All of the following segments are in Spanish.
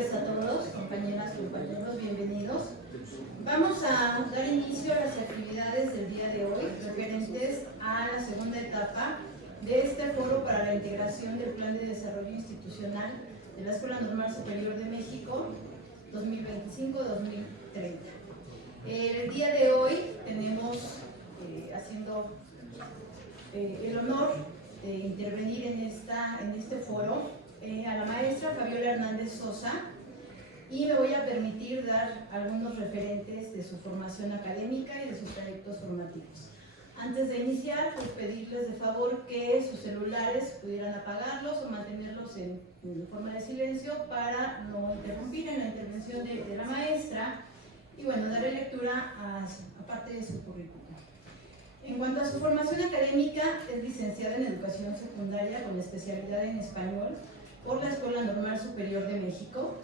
tardes a todos, compañeras, compañeros, bienvenidos. Vamos a dar inicio a las actividades del día de hoy, referentes a la segunda etapa de este foro para la integración del Plan de Desarrollo Institucional de la Escuela Normal Superior de México 2025-2030. El día de hoy tenemos, haciendo el honor de intervenir en este foro, a la maestra Fabiola Hernández Sosa, y me voy a permitir dar algunos referentes de su formación académica y de sus trayectos formativos. Antes de iniciar, pues pedirles de favor que sus celulares pudieran apagarlos o mantenerlos en forma de silencio para no interrumpir en la intervención de la maestra y bueno, darle lectura a parte de su currículum. En cuanto a su formación académica, es licenciada en Educación Secundaria con especialidad en Español por la Escuela Normal Superior de México.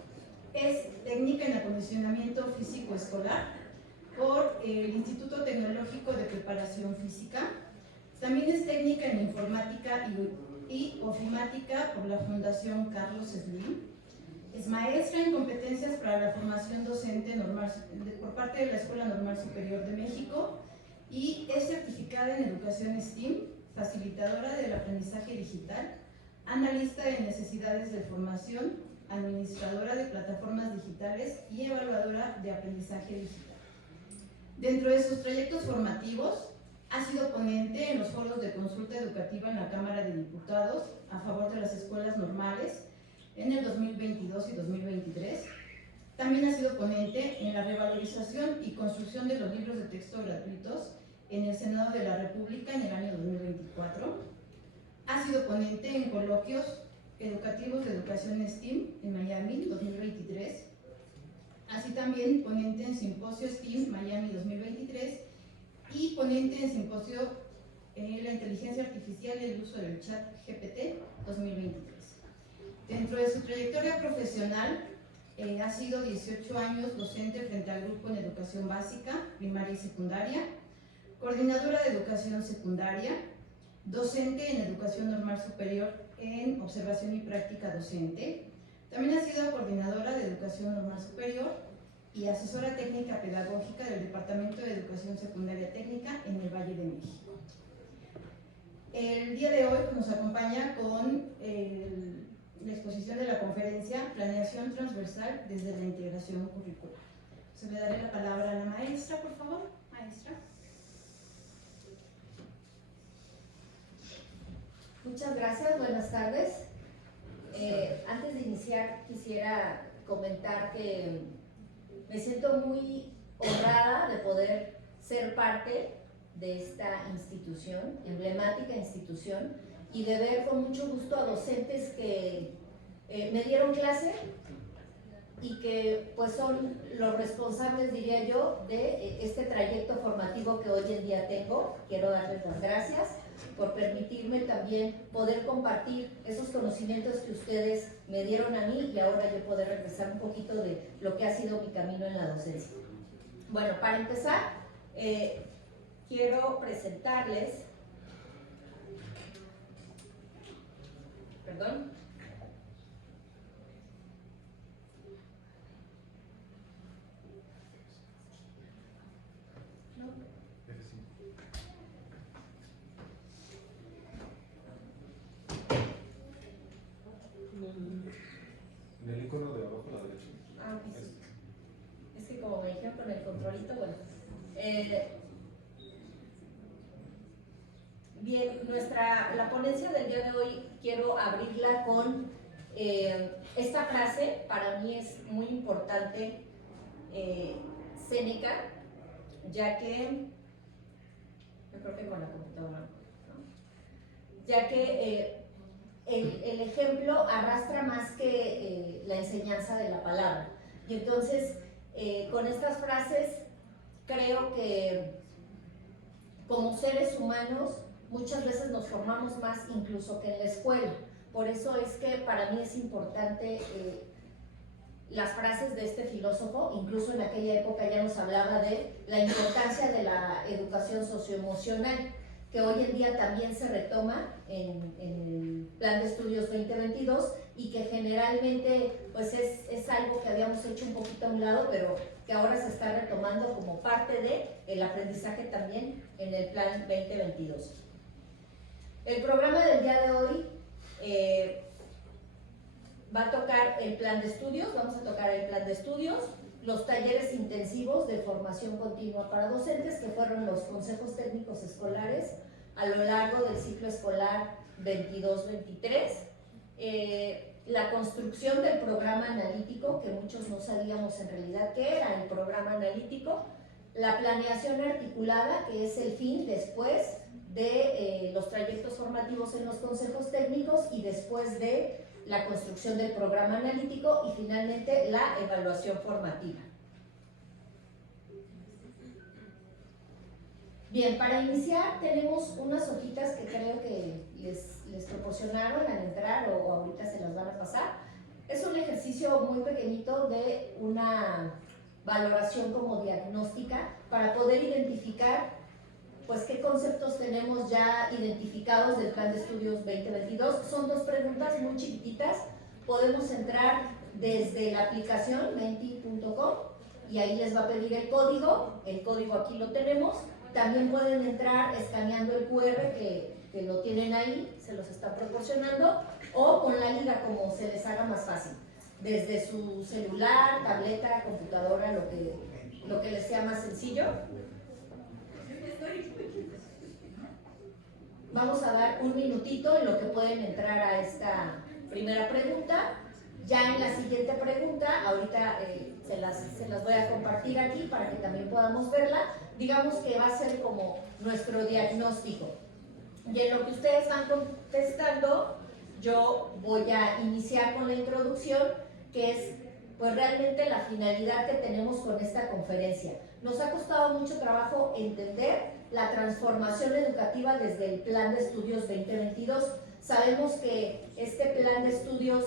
Es técnica en acondicionamiento físico escolar por el Instituto Tecnológico de Preparación Física. También es técnica en informática y ofimática por la Fundación Carlos Slim. Es maestra en competencias para la formación docente normal, por parte de la Escuela Normal Superior de México, y es certificada en educación STEAM, facilitadora del aprendizaje digital, analista de necesidades de formación, administradora de plataformas digitales y evaluadora de aprendizaje digital. Dentro de sus trayectos formativos, ha sido ponente en los foros de consulta educativa en la Cámara de Diputados a favor de las escuelas normales en el 2022 y 2023. También ha sido ponente en la revalorización y construcción de los libros de texto gratuitos en el Senado de la República en el año 2024. Ha sido ponente en coloquios educativos de educación STEAM en Miami 2023. Así también ponente en simposio STEAM Miami 2023 y ponente en simposio la inteligencia artificial y el uso del chat GPT 2023. Dentro de su trayectoria profesional, ha sido 18 años docente frente al grupo en educación básica, primaria y secundaria, coordinadora de educación secundaria, docente en educación normal superior en observación y práctica docente. También ha sido coordinadora de educación normal superior y asesora técnica pedagógica del Departamento de Educación Secundaria Técnica en el Valle de México. El día de hoy nos acompaña con la exposición de la conferencia Planeación Transversal desde la Integración Curricular. Se le daré la palabra a la maestra, por favor. Maestra. Muchas gracias, buenas tardes. Antes de iniciar quisiera comentar que me siento muy honrada de poder ser parte de esta institución, emblemática institución, y de ver con mucho gusto a docentes que me dieron clase y que pues son los responsables, diría yo, de este trayecto formativo que hoy en día tengo. Quiero darles las gracias por permitirme también poder compartir esos conocimientos que ustedes me dieron a mí y ahora yo poder regresar un poquito de lo que ha sido mi camino en la docencia. Bueno, para empezar, quiero presentarles, perdón, en el icono de abajo a la derecha. Ah, sí. Es que como me dijeron con el controlito, bueno. Bien, la ponencia del día de hoy quiero abrirla con esta frase. Para mí es muy importante, Séneca, ya que, yo creo que con la computadora, ¿no? Ya que el ejemplo arrastra más que la enseñanza de la palabra. Y entonces, con estas frases, creo que como seres humanos muchas veces nos formamos más incluso que en la escuela. Por eso es que para mí es importante las frases de este filósofo. Incluso en aquella época ya nos hablaba de la importancia de la educación socioemocional, que hoy en día también se retoma en el Plan de Estudios 2022 y que generalmente pues es algo que habíamos hecho un poquito a un lado, pero que ahora se está retomando como parte del aprendizaje también en el Plan 2022. El programa del día de hoy va a tocar el plan de estudios, vamos a tocar el plan de estudios, los talleres intensivos de formación continua para docentes, que fueron los consejos técnicos escolares a lo largo del ciclo escolar 22-23, la construcción del programa analítico, que muchos no sabíamos en realidad qué era el programa analítico, la planeación articulada, que es el fin después de los trayectos formativos en los consejos técnicos y después de la construcción del programa analítico, y finalmente la evaluación formativa. Bien, para iniciar tenemos unas hojitas que creo que les proporcionaron al entrar o ahorita se las van a pasar. Es un ejercicio muy pequeñito de una valoración como diagnóstica para poder identificar pues qué conceptos tenemos ya identificados del Plan de Estudios 2022. Son dos preguntas muy chiquititas. Podemos entrar desde la aplicación menti.com y ahí les va a pedir el código aquí lo tenemos. También pueden entrar escaneando el QR que lo tienen ahí, se los está proporcionando, o con la liga, como se les haga más fácil, desde su celular, tableta, computadora, lo que les sea más sencillo. Vamos a dar un minutito en lo que pueden entrar a esta primera pregunta. Ya en la siguiente pregunta, ahorita se las voy a compartir aquí para que también podamos verla. Digamos que va a ser como nuestro diagnóstico. Y en lo que ustedes van contestando, yo voy a iniciar con la introducción, que es pues realmente la finalidad que tenemos con esta conferencia. Nos ha costado mucho trabajo entender la transformación educativa desde el Plan de Estudios 2022. Sabemos que este plan de estudios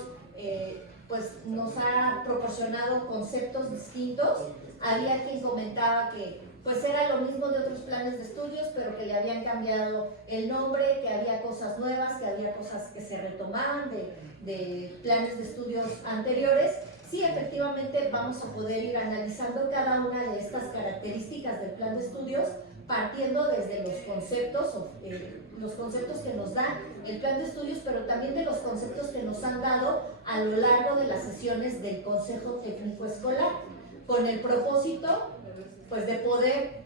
pues nos ha proporcionado conceptos distintos. Había quien comentaba que pues era lo mismo de otros planes de estudios, pero que le habían cambiado el nombre, que había cosas nuevas, que había cosas que se retomaban de planes de estudios anteriores. Sí, efectivamente vamos a poder ir analizando cada una de estas características del plan de estudios, partiendo desde los conceptos que nos da el plan de estudios, pero también de los conceptos que nos han dado a lo largo de las sesiones del Consejo Técnico Escolar, con el propósito pues de poder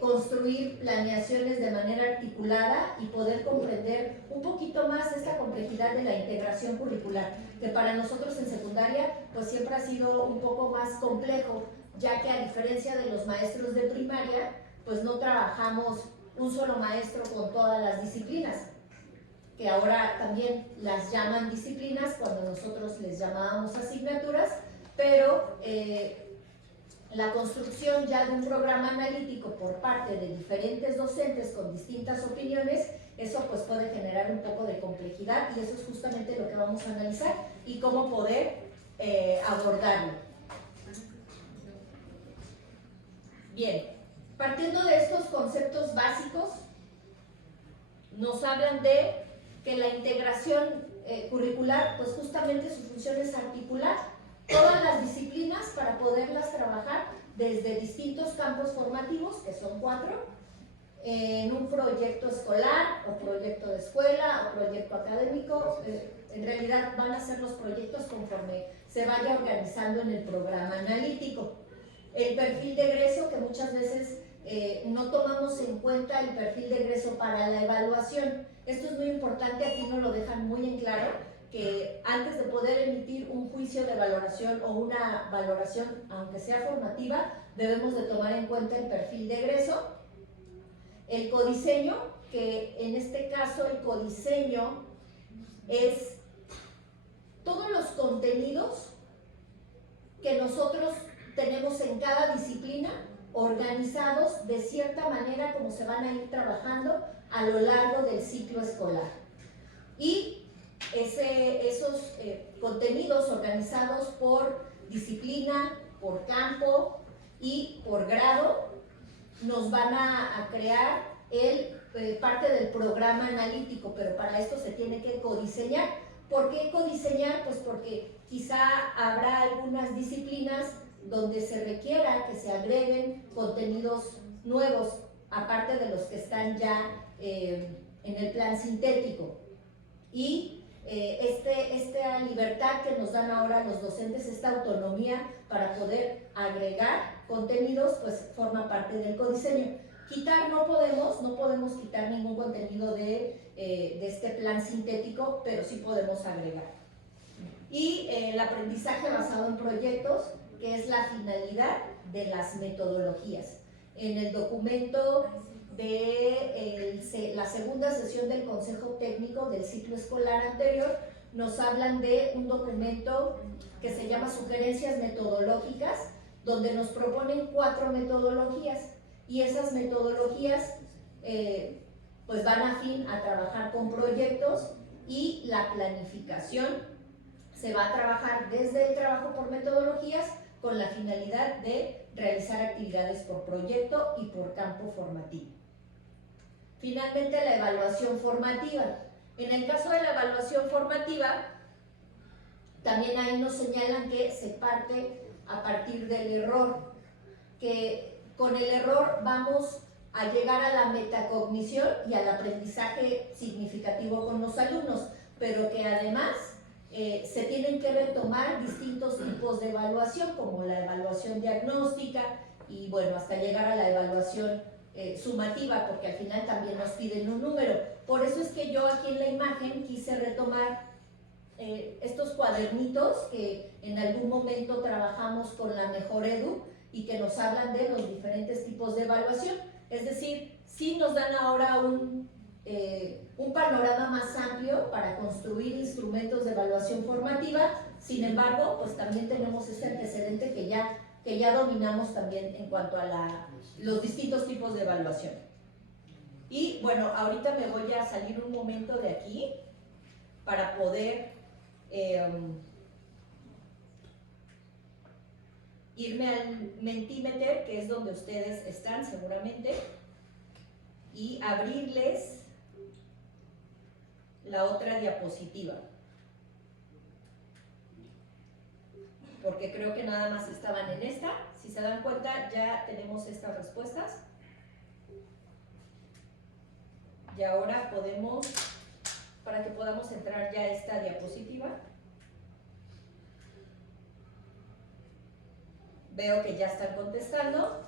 construir planeaciones de manera articulada y poder comprender un poquito más esta complejidad de la integración curricular, que para nosotros en secundaria pues siempre ha sido un poco más complejo, ya que a diferencia de los maestros de primaria, pues no trabajamos un solo maestro con todas las disciplinas, que ahora también las llaman disciplinas cuando nosotros les llamábamos asignaturas, pero la construcción ya de un programa analítico por parte de diferentes docentes con distintas opiniones, eso pues puede generar un poco de complejidad, y eso es justamente lo que vamos a analizar y cómo poder abordarlo. Bien, partiendo de estos conceptos básicos, nos hablan de que la integración curricular, pues justamente su función es articular todas las disciplinas para poderlas trabajar desde distintos campos formativos, que son 4, en un proyecto escolar o proyecto de escuela o proyecto académico. En realidad van a ser los proyectos conforme se vaya organizando en el programa analítico. El perfil de egreso, que muchas veces no tomamos en cuenta el perfil de egreso para la evaluación. Esto es muy importante, aquí nos lo dejan muy en claro, que antes de poder emitir un juicio de valoración o una valoración, aunque sea formativa, debemos de tomar en cuenta el perfil de egreso. El codiseño, que en este caso el codiseño es todos los contenidos que nosotros tenemos en cada disciplina, organizados de cierta manera como se van a ir trabajando a lo largo del ciclo escolar. Y esos contenidos organizados por disciplina, por campo y por grado nos van a crear parte del programa analítico, pero para esto se tiene que codiseñar ¿Por qué codiseñar? Pues porque quizá habrá algunas disciplinas donde se requiera que se agreguen contenidos nuevos, aparte de los que están ya en el plan sintético. Y esta libertad que nos dan ahora los docentes, esta autonomía para poder agregar contenidos, pues forma parte del codiseño. Quitar no podemos quitar ningún contenido de este plan sintético, pero sí podemos agregar. Y el aprendizaje basado en proyectos, que es la finalidad de las metodologías. En el documento de la segunda sesión del Consejo Técnico del ciclo escolar anterior, nos hablan de un documento que se llama Sugerencias Metodológicas, donde nos proponen 4 metodologías, y esas metodologías pues van a fin a trabajar con proyectos, y la planificación se va a trabajar desde el trabajo por metodologías con la finalidad de realizar actividades por proyecto y por campo formativo. Finalmente, la evaluación formativa. En el caso de la evaluación formativa, también ahí nos señalan que se parte a partir del error, que con el error vamos a llegar a la metacognición y al aprendizaje significativo con los alumnos, pero que además se tienen que retomar distintos tipos de evaluación, como la evaluación diagnóstica y bueno, hasta llegar a la evaluación sumativa, porque al final también nos piden un número. Por eso es que yo aquí en la imagen quise retomar estos cuadernitos que en algún momento trabajamos con la Mejor Edu y que nos hablan de los diferentes tipos de evaluación. Es decir, sí nos dan ahora un panorama más amplio para construir instrumentos de evaluación formativa. Sin embargo, pues también tenemos este antecedente que ya dominamos también en cuanto a los distintos tipos de evaluación. Y bueno, ahorita me voy a salir un momento de aquí para poder irme al Mentimeter, que es donde ustedes están seguramente, y abrirles la otra diapositiva, porque creo que nada más estaban en esta. Si se dan cuenta, ya tenemos estas respuestas y ahora podemos, para que podamos entrar ya a esta diapositiva, veo que ya están contestando.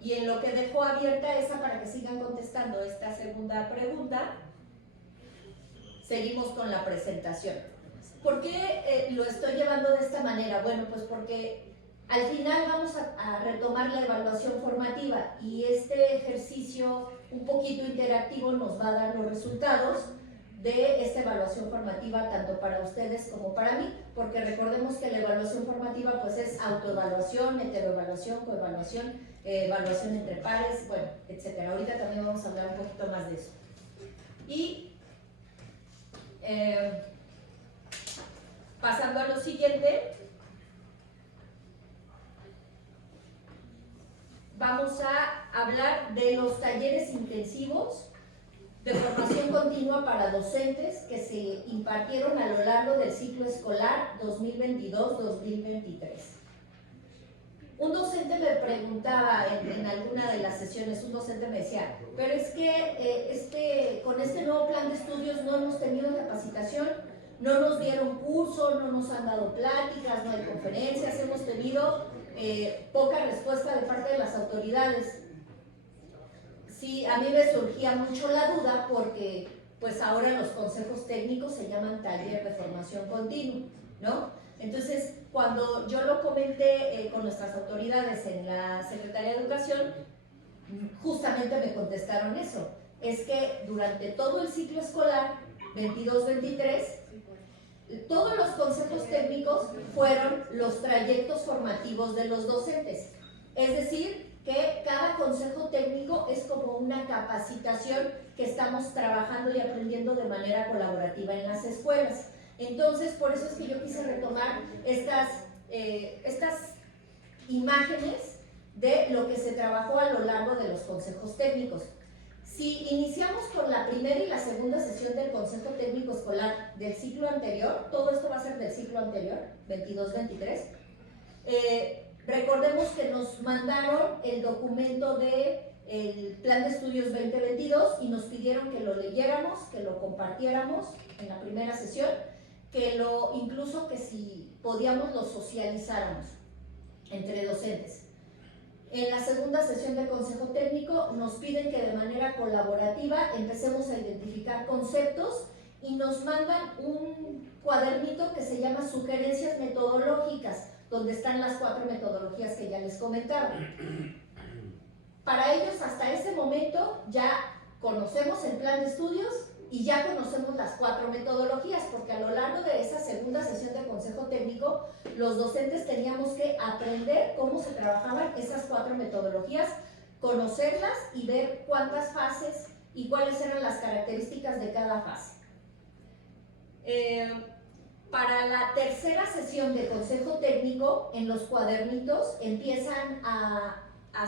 Y en lo que dejo abierta esa para que sigan contestando esta segunda pregunta, seguimos con la presentación. ¿Por qué lo estoy llevando de esta manera? Bueno, pues porque al final vamos a retomar la evaluación formativa y este ejercicio un poquito interactivo nos va a dar los resultados de esta evaluación formativa tanto para ustedes como para mí, porque recordemos que la evaluación formativa pues es autoevaluación, heteroevaluación, coevaluación, evaluación entre pares, bueno, etcétera. Ahorita también vamos a hablar un poquito más de eso. Y pasando a lo siguiente, vamos a hablar de los talleres intensivos de formación continua para docentes que se impartieron a lo largo del ciclo escolar 2022-2023. Un docente me preguntaba en alguna de las sesiones, un docente me decía, pero es que con este nuevo plan de estudios no hemos tenido capacitación, no nos dieron curso, no nos han dado pláticas, no hay conferencias, hemos tenido poca respuesta de parte de las autoridades. Sí, a mí me surgía mucho la duda porque pues ahora los consejos técnicos se llaman taller de formación continua, ¿no? Entonces, cuando yo lo comenté con nuestras autoridades en la Secretaría de Educación, justamente me contestaron eso. Es que durante todo el ciclo escolar 22-23, todos los consejos técnicos fueron los trayectos formativos de los docentes. Es decir, que cada consejo técnico es como una capacitación que estamos trabajando y aprendiendo de manera colaborativa en las escuelas. Entonces, por eso es que yo quise retomar estas imágenes de lo que se trabajó a lo largo de los consejos técnicos. Si iniciamos con la primera y la segunda sesión del Consejo Técnico Escolar del ciclo anterior, todo esto va a ser del ciclo anterior, 22-23, recordemos que nos mandaron el documento del Plan de Estudios 2022 y nos pidieron que lo leyéramos, que lo compartiéramos en la primera sesión, incluso que si podíamos lo socializáramos entre docentes. En la segunda sesión del Consejo Técnico nos piden que de manera colaborativa empecemos a identificar conceptos y nos mandan un cuadernito que se llama Sugerencias Metodológicas, donde están las 4 metodologías que ya les comentaba. Para ellos, hasta ese momento, ya conocemos el plan de estudios y ya conocemos las 4 metodologías, porque a lo largo de esa segunda sesión del Consejo Técnico, los docentes teníamos que aprender cómo se trabajaban esas 4 metodologías, conocerlas y ver cuántas fases y cuáles eran las características de cada fase. Para la tercera sesión del Consejo Técnico, en los cuadernitos empiezan a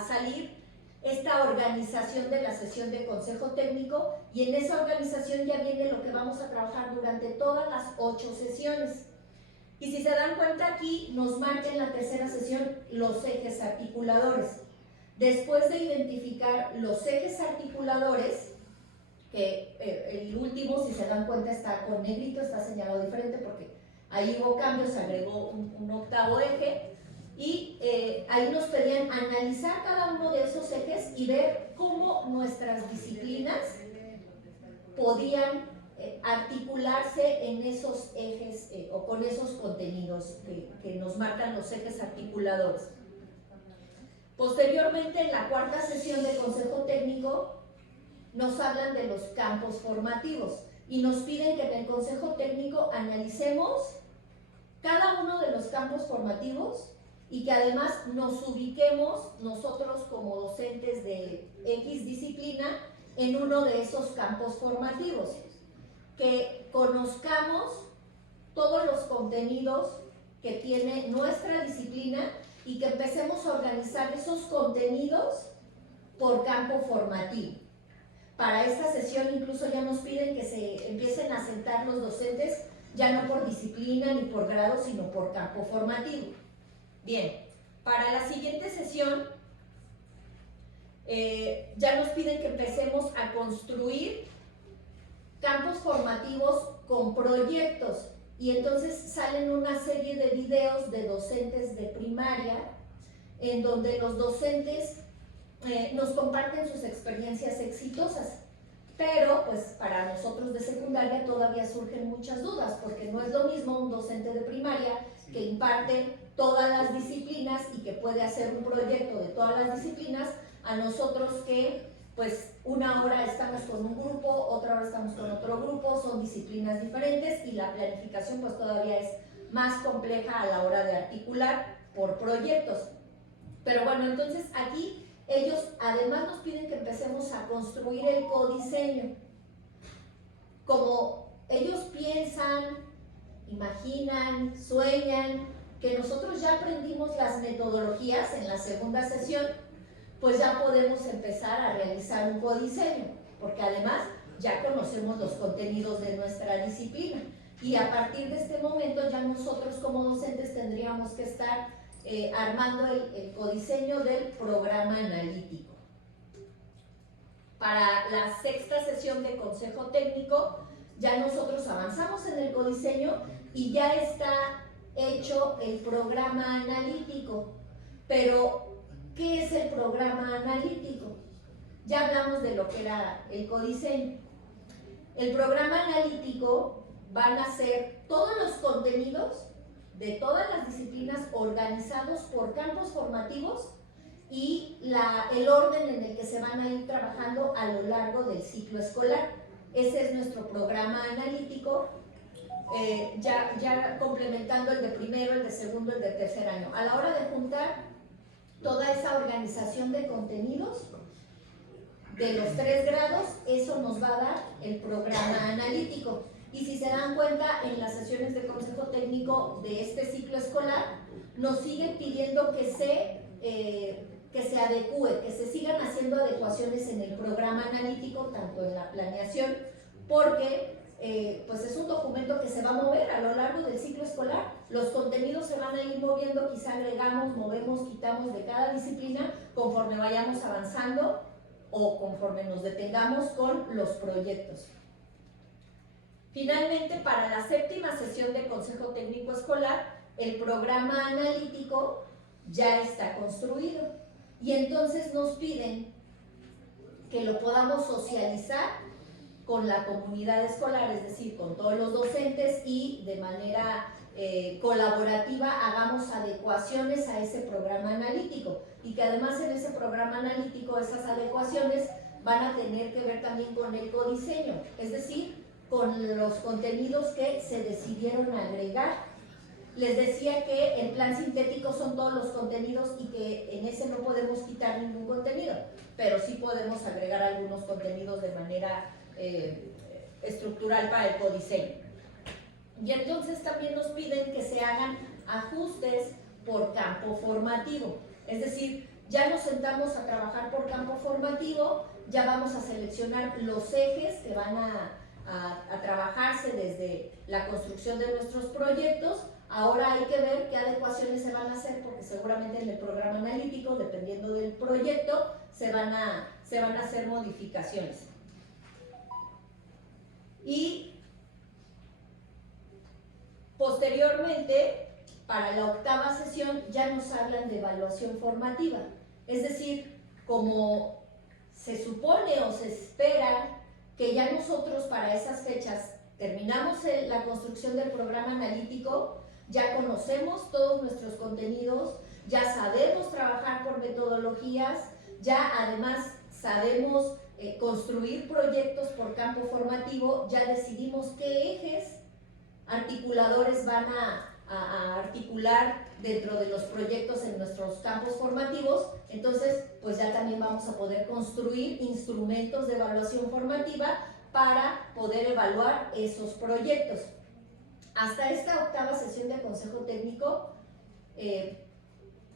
salir esta organización de la sesión de Consejo Técnico, y en esa organización ya viene lo que vamos a trabajar durante todas las 8 sesiones. Y si se dan cuenta, aquí nos marca en la tercera sesión los ejes articuladores. Después de identificar los ejes articuladores, que el último, si se dan cuenta, está con negrito, está señalado diferente porque ahí hubo cambios, se agregó un octavo eje. Y ahí nos pedían analizar cada uno de esos ejes y ver cómo nuestras disciplinas podían articularse en esos ejes o con esos contenidos que nos marcan los ejes articuladores. Posteriormente, en la cuarta sesión del Consejo Técnico, nos hablan de los campos formativos y nos piden que en el Consejo Técnico analicemos cada uno de los campos formativos y que además nos ubiquemos nosotros como docentes de X disciplina en uno de esos campos formativos, que conozcamos todos los contenidos que tiene nuestra disciplina y que empecemos a organizar esos contenidos por campo formativo. Para esta sesión incluso ya nos piden que se empiecen a sentar los docentes ya no por disciplina ni por grado, sino por campo formativo. Bien, para la siguiente sesión ya nos piden que empecemos a construir campos formativos con proyectos, y entonces salen una serie de videos de docentes de primaria en donde los docentes nos comparten sus experiencias exitosas. Pero pues para nosotros de secundaria todavía surgen muchas dudas, porque no es lo mismo un docente de primaria que imparte todas las disciplinas y que puede hacer un proyecto de todas las disciplinas, a nosotros que pues una hora estamos con un grupo, otra hora estamos con otro grupo, son disciplinas diferentes y la planificación pues todavía es más compleja a la hora de articular por proyectos. Pero bueno, entonces aquí ellos además nos piden que empecemos a construir el codiseño. Como ellos piensan, imaginan, sueñan, que nosotros ya aprendimos las metodologías en la segunda sesión, pues ya podemos empezar a realizar un codiseño, porque además ya conocemos los contenidos de nuestra disciplina. Y a partir de este momento ya nosotros como docentes tendríamos que estar armando el codiseño del programa analítico. Para la sexta sesión de Consejo Técnico ya nosotros avanzamos en el codiseño y ya está hecho el programa analítico. Pero, ¿qué es el programa analítico? Ya hablamos de lo que era el codiseño. El programa analítico van a ser todos los contenidos de todas las disciplinas organizados por campos formativos y el orden en el que se van a ir trabajando a lo largo del ciclo escolar. Ese es nuestro programa analítico, ya complementando el de primero, el de segundo, el de tercer año. A la hora de juntar toda esa organización de contenidos de los 3 grados, eso nos va a dar el programa analítico. Y si se dan cuenta, en las sesiones de Consejo Técnico de este ciclo escolar, nos siguen pidiendo que se que se adecue, que se sigan haciendo adecuaciones en el programa analítico, tanto en la planeación, porque pues es un documento que se va a mover a lo largo del ciclo escolar. Los contenidos se van a ir moviendo, quizá agregamos, movemos, quitamos de cada disciplina conforme vayamos avanzando o conforme nos detengamos con los proyectos. Finalmente, para la 7ª sesión de Consejo Técnico Escolar, el programa analítico ya está construido y entonces nos piden que lo podamos socializar con la comunidad escolar, es decir, con todos los docentes, y de manera colaborativa hagamos adecuaciones a ese programa analítico, y que además en ese programa analítico esas adecuaciones van a tener que ver también con el codiseño, es decir, con los contenidos que se decidieron agregar. Les decía que el plan sintético son todos los contenidos y que en ese no podemos quitar ningún contenido, pero sí podemos agregar algunos contenidos de manera estructural para el codiseño. Y entonces también nos piden que se hagan ajustes por campo formativo, es decir, ya nos sentamos a trabajar por campo formativo, ya vamos a seleccionar los ejes que van a trabajarse desde la construcción de nuestros proyectos. Ahora hay que ver qué adecuaciones se van a hacer, porque seguramente en el programa analítico, dependiendo del proyecto, se van a hacer modificaciones. Y posteriormente, para la 8ª sesión, ya nos hablan de evaluación formativa. Es decir, como se supone o se espera que ya nosotros para esas fechas terminamos la construcción del programa analítico, ya conocemos todos nuestros contenidos, ya sabemos trabajar por metodologías, ya además sabemos construir proyectos por campo formativo, ya decidimos qué ejes articuladores van a articular dentro de los proyectos en nuestros campos formativos. Entonces pues ya también vamos a poder construir instrumentos de evaluación formativa para poder evaluar esos proyectos. Hasta esta 8ª sesión de Consejo Técnico,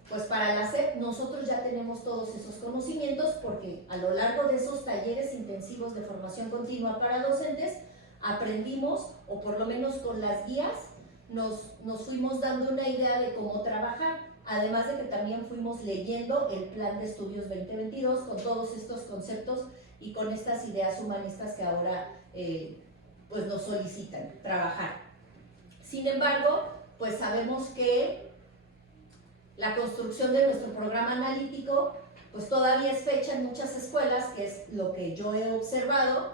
pues para la SEP nosotros ya tenemos todos esos conocimientos, porque a lo largo de esos talleres intensivos de formación continua para docentes aprendimos, o por lo menos con las guías nos fuimos dando una idea de cómo trabajar, además de que también fuimos leyendo el Plan de Estudios 2022 con todos estos conceptos y con estas ideas humanistas que ahora pues nos solicitan trabajar. Sin embargo, pues sabemos que la construcción de nuestro programa analítico pues todavía es fecha en muchas escuelas, que es lo que yo he observado,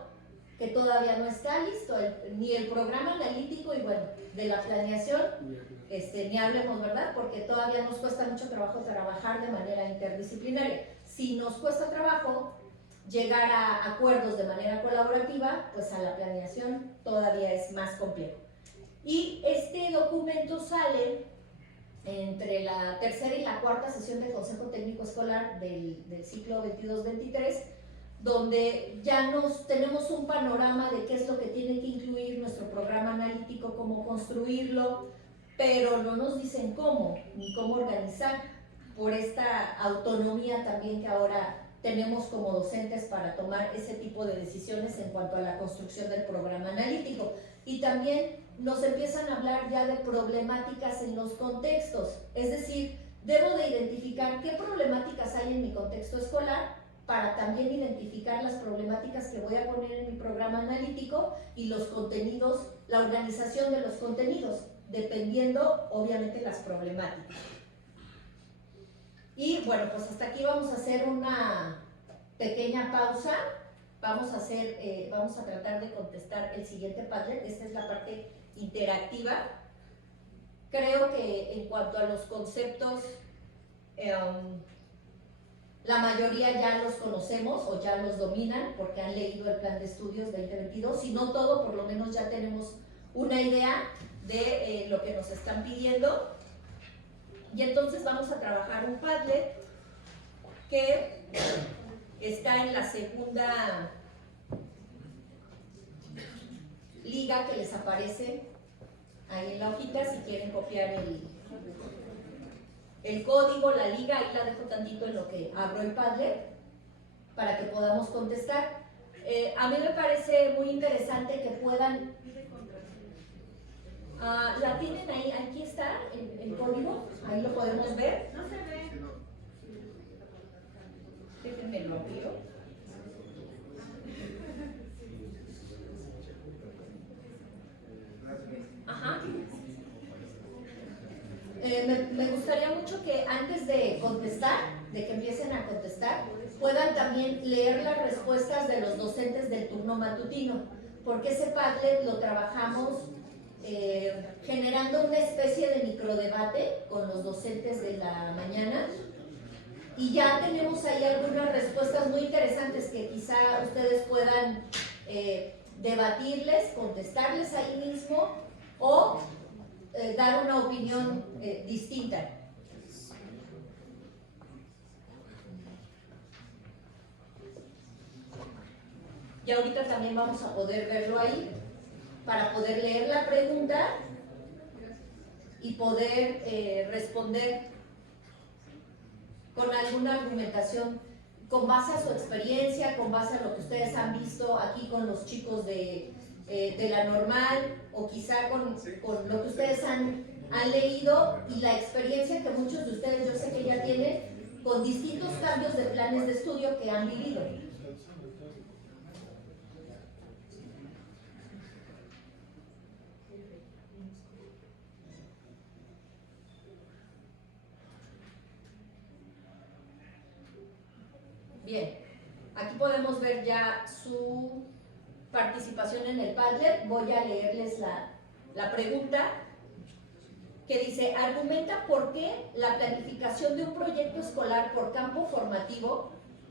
que todavía no está listo ni el programa analítico, y bueno, de la planeación ni hablemos, ¿verdad? Porque todavía nos cuesta mucho trabajo trabajar de manera interdisciplinaria. Si nos cuesta trabajo llegar a acuerdos de manera colaborativa, pues a la planeación todavía es más complejo. Y este documento sale entre la 3ª y la 4ª sesión del Consejo Técnico Escolar del ciclo 22-23, donde ya tenemos un panorama de qué es lo que tiene que incluir nuestro programa analítico, cómo construirlo, pero no nos dicen cómo, ni cómo organizar, por esta autonomía también que ahora tenemos como docentes para tomar ese tipo de decisiones en cuanto a la construcción del programa analítico. Y también nos empiezan a hablar ya de problemáticas en los contextos, es decir, debo de identificar qué problemáticas hay en mi contexto escolar para también identificar las problemáticas que voy a poner en mi programa analítico, y los contenidos, la organización de los contenidos, dependiendo obviamente las problemáticas. Y bueno, pues hasta aquí vamos a hacer una pequeña pausa. Vamos a tratar de contestar el siguiente Padlet. Esta es la parte interactiva. Creo que en cuanto a los conceptos, la mayoría ya los conocemos o ya los dominan porque han leído el Plan de Estudios 2022. Si no todo, por lo menos ya tenemos una idea de lo que nos están pidiendo. Y entonces vamos a trabajar un Padlet que está en la segunda liga que les aparece ahí en la hojita, si quieren copiar el código, la liga, ahí la dejo tantito en lo que abro el Padlet para que podamos contestar. A mí me parece muy interesante que puedan... ¿La tienen ahí? Aquí está el código, ahí lo podemos ver. No se ve. Déjenme lo abrir. Ajá. Me gustaría mucho que antes de contestar, de que empiecen a contestar, puedan también leer las respuestas de los docentes del turno matutino, porque ese Padlet lo trabajamos generando una especie de microdebate con los docentes de la mañana, y ya tenemos ahí algunas respuestas muy interesantes que quizá ustedes puedan debatirles, contestarles ahí mismo o dar una opinión distinta. Y ahorita también vamos a poder verlo ahí para poder leer la pregunta y poder responder con alguna argumentación con base a su experiencia, con base a lo que ustedes han visto aquí con los chicos de la normal, o quizá con lo que ustedes han leído y la experiencia que muchos de ustedes yo sé que ya tienen con distintos cambios de planes de estudio que han vivido. Bien, aquí podemos ver ya su participación en el Padlet. Voy a leerles la pregunta que dice: argumenta por qué la planificación de un proyecto escolar por campo formativo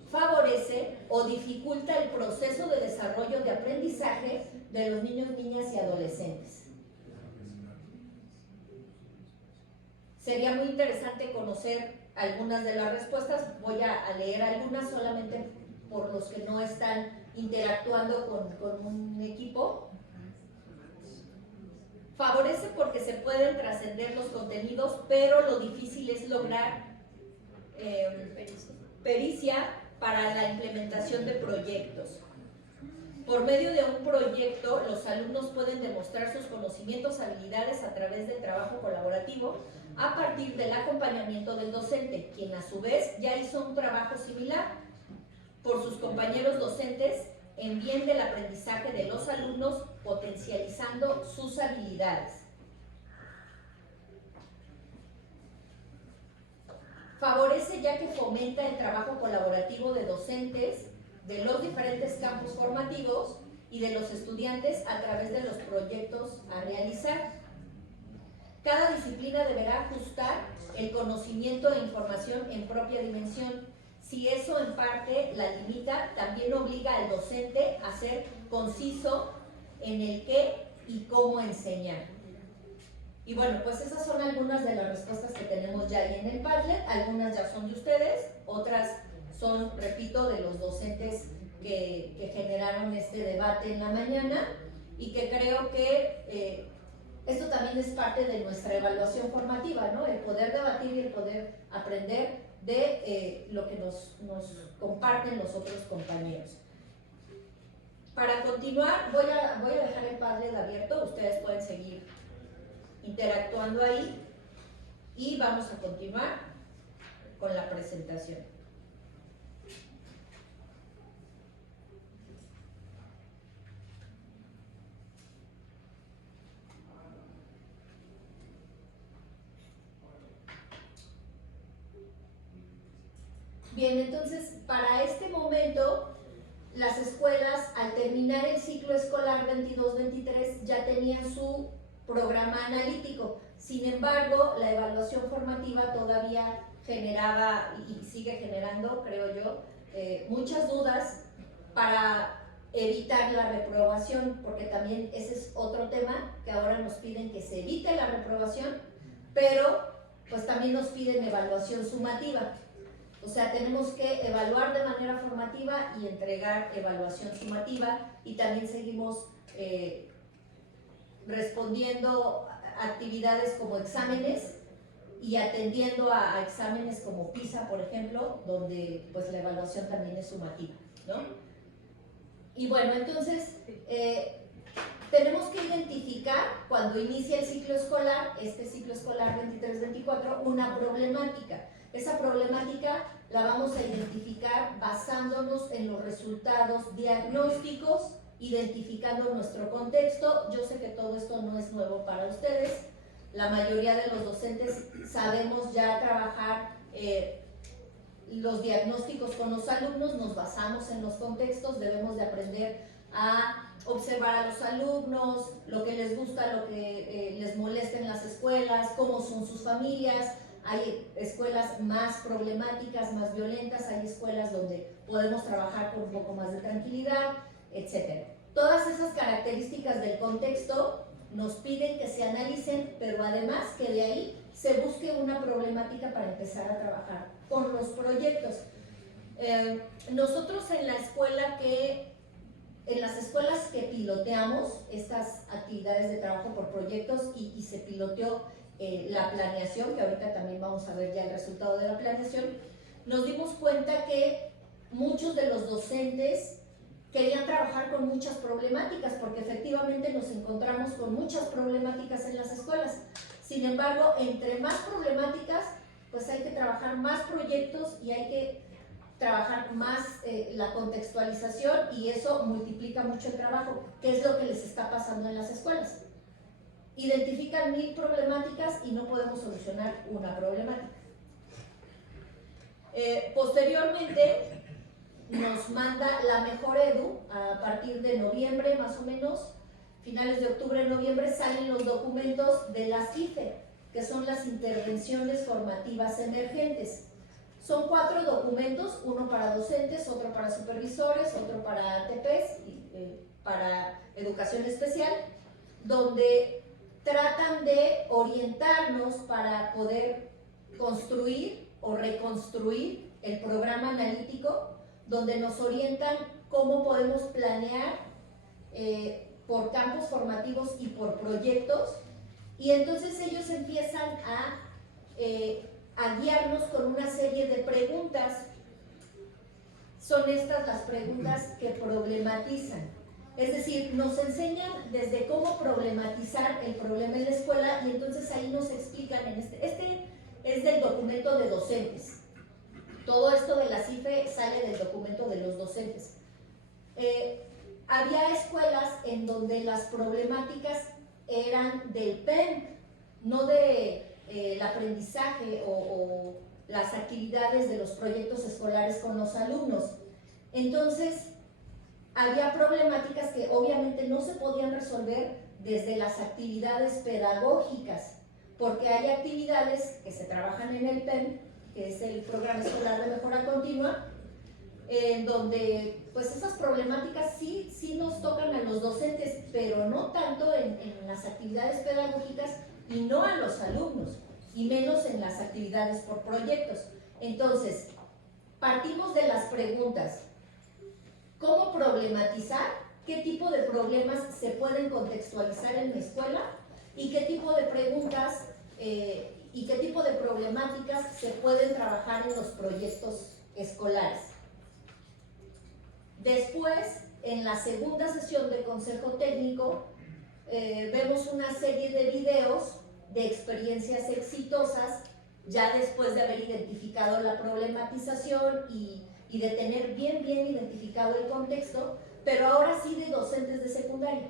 favorece o dificulta el proceso de desarrollo de aprendizaje de los niños, niñas y adolescentes. Sería muy interesante conocer algunas de las respuestas. Voy a leer algunas solamente por los que no están interactuando con un equipo. Favorece porque se pueden trascender los contenidos, pero lo difícil es lograr pericia para la implementación de proyectos. Por medio de un proyecto, los alumnos pueden demostrar sus conocimientos, habilidades a través del trabajo colaborativo a partir del acompañamiento del docente, quien a su vez ya hizo un trabajo similar por sus compañeros docentes en bien del aprendizaje de los alumnos, potencializando sus habilidades. Favorece ya que fomenta el trabajo colaborativo de docentes de los diferentes campos formativos y de los estudiantes a través de los proyectos a realizar. Cada disciplina deberá ajustar el conocimiento e información en propia dimensión. Si eso en parte la limita, también obliga al docente a ser conciso en el qué y cómo enseñar. Y bueno, pues esas son algunas de las respuestas que tenemos ya ahí en el Padlet. Algunas ya son de ustedes, otras son, repito, de los docentes que generaron este debate en la mañana, y que creo que esto también es parte de nuestra evaluación formativa, ¿no? El poder debatir y el poder aprender de lo que nos comparten los otros compañeros. Para continuar, voy a dejar el Padlet abierto, ustedes pueden seguir interactuando ahí, y vamos a continuar con la presentación. Bien, entonces, para este momento, las escuelas, al terminar el ciclo escolar 22-23, ya tenían su programa analítico. Sin embargo, la evaluación formativa todavía generaba, y sigue generando, creo yo, muchas dudas para evitar la reprobación, porque también ese es otro tema, que ahora nos piden que se evite la reprobación, pero pues también nos piden evaluación sumativa. O sea, tenemos que evaluar de manera formativa y entregar evaluación sumativa, y también seguimos respondiendo actividades como exámenes y atendiendo a exámenes como PISA, por ejemplo, donde pues la evaluación también es sumativa, ¿no? Y bueno, entonces tenemos que identificar cuando inicia el ciclo escolar, este ciclo escolar 23-24, una problemática. Esa problemática la vamos a identificar basándonos en los resultados diagnósticos, identificando nuestro contexto. Yo sé que todo esto no es nuevo para ustedes. La mayoría de los docentes sabemos ya trabajar los diagnósticos con los alumnos, nos basamos en los contextos, debemos de aprender a observar a los alumnos, lo que les gusta, lo que les molesta en las escuelas, cómo son sus familias. Hay escuelas más problemáticas, más violentas, hay escuelas donde podemos trabajar con un poco más de tranquilidad, etc. Todas esas características del contexto nos piden que se analicen, pero además que de ahí se busque una problemática para empezar a trabajar con los proyectos. Nosotros en las escuelas que piloteamos estas actividades de trabajo por proyectos y se piloteó la planeación, que ahorita también vamos a ver ya el resultado de la planeación, nos dimos cuenta que muchos de los docentes querían trabajar con muchas problemáticas, porque efectivamente nos encontramos con muchas problemáticas en las escuelas. Sin embargo, entre más problemáticas, pues hay que trabajar más proyectos y hay que trabajar más la contextualización, y eso multiplica mucho el trabajo. ¿Qué es lo que les está pasando en las escuelas? Identifican 1000 problemáticas y no podemos solucionar una problemática. Posteriormente nos manda la Mejor Edu a partir de noviembre, más o menos, finales de octubre, noviembre, salen los documentos de las IFE, que son las intervenciones formativas emergentes. Son 4 documentos, uno para docentes, otro para supervisores, otro para ATPs, para educación especial, donde tratan de orientarnos para poder construir o reconstruir el programa analítico, donde nos orientan cómo podemos planear por campos formativos y por proyectos, y entonces ellos empiezan a guiarnos con una serie de preguntas. Son estas las preguntas que problematizan. Es decir, nos enseñan desde cómo problematizar el problema en la escuela, y entonces ahí nos explican, este es del documento de docentes. Todo esto de la CIFE sale del documento de los docentes. Había escuelas en donde las problemáticas eran del PEN, no de el aprendizaje o las actividades de los proyectos escolares con los alumnos. Entonces, había problemáticas que obviamente no se podían resolver desde las actividades pedagógicas, porque hay actividades que se trabajan en el PEM, que es el Programa Escolar de Mejora Continua, en donde pues esas problemáticas sí nos tocan a los docentes, pero no tanto en las actividades pedagógicas y no a los alumnos, y menos en las actividades por proyectos. Entonces, partimos de las preguntas. ¿Cómo problematizar? ¿Qué tipo de problemas se pueden contextualizar en mi escuela? ¿Y qué tipo de preguntas y qué tipo de problemáticas se pueden trabajar en los proyectos escolares? Después, en la segunda sesión de consejo técnico, vemos una serie de videos de experiencias exitosas, ya después de haber identificado la problematización y de tener bien identificado el contexto, pero ahora sí de docentes de secundaria.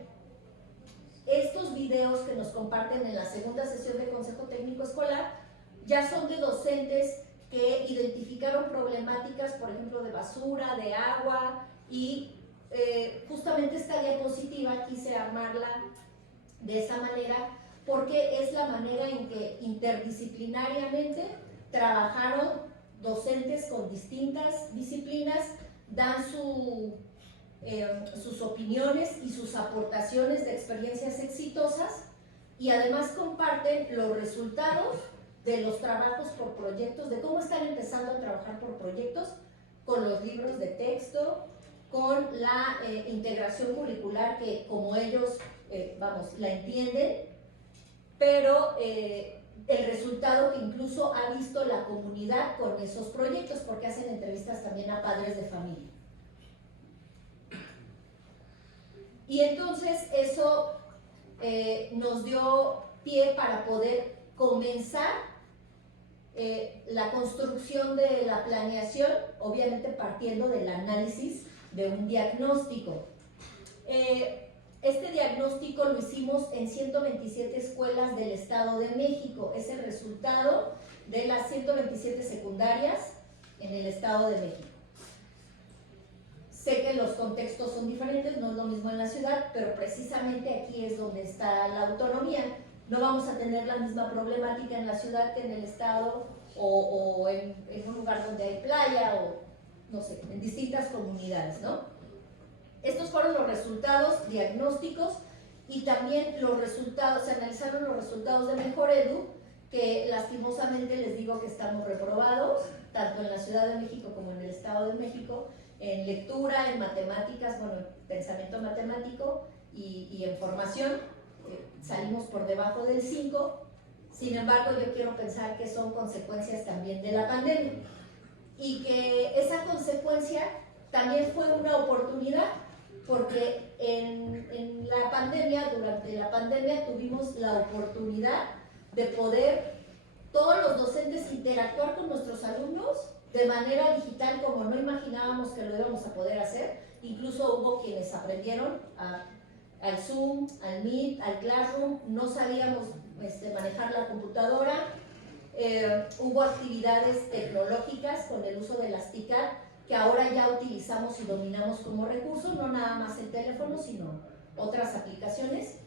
Estos videos que nos comparten en la segunda sesión de consejo técnico escolar ya son de docentes que identificaron problemáticas, por ejemplo, de basura, de agua, y justamente esta diapositiva quise armarla de esa manera porque es la manera en que interdisciplinariamente trabajaron docentes con distintas disciplinas, dan sus opiniones y sus aportaciones de experiencias exitosas, y además comparten los resultados de los trabajos por proyectos, de cómo están empezando a trabajar por proyectos con los libros de texto, con la integración curricular que como ellos, la entienden, pero el resultado que incluso ha visto la comunidad con esos proyectos, porque hacen entrevistas también a padres de familia. Y entonces eso nos dio pie para poder comenzar la construcción de la planeación, obviamente partiendo del análisis de un diagnóstico. Este diagnóstico lo hicimos en 127 escuelas del Estado de México. Es el resultado de las 127 secundarias en el Estado de México. Sé que los contextos son diferentes, no es lo mismo en la ciudad, pero precisamente aquí es donde está la autonomía. No vamos a tener la misma problemática en la ciudad que en el Estado o en un lugar donde hay playa o, no sé, en distintas comunidades, ¿no? Estos fueron los resultados diagnósticos y también los resultados, se analizaron los resultados de Mejor Edu, que lastimosamente les digo que estamos reprobados, tanto en la Ciudad de México como en el Estado de México, en lectura, en matemáticas, bueno, pensamiento matemático y en formación, salimos por debajo del 5, sin embargo yo quiero pensar que son consecuencias también de la pandemia y que esa consecuencia también fue una oportunidad, porque en la pandemia, durante la pandemia tuvimos la oportunidad de poder todos los docentes interactuar con nuestros alumnos de manera digital como no imaginábamos que lo íbamos a poder hacer. Incluso hubo quienes aprendieron al Zoom, al Meet, al Classroom, no sabíamos manejar la computadora, hubo actividades tecnológicas con el uso de las TICAD que ahora ya utilizamos y dominamos como recurso, no nada más el teléfono, sino otras aplicaciones,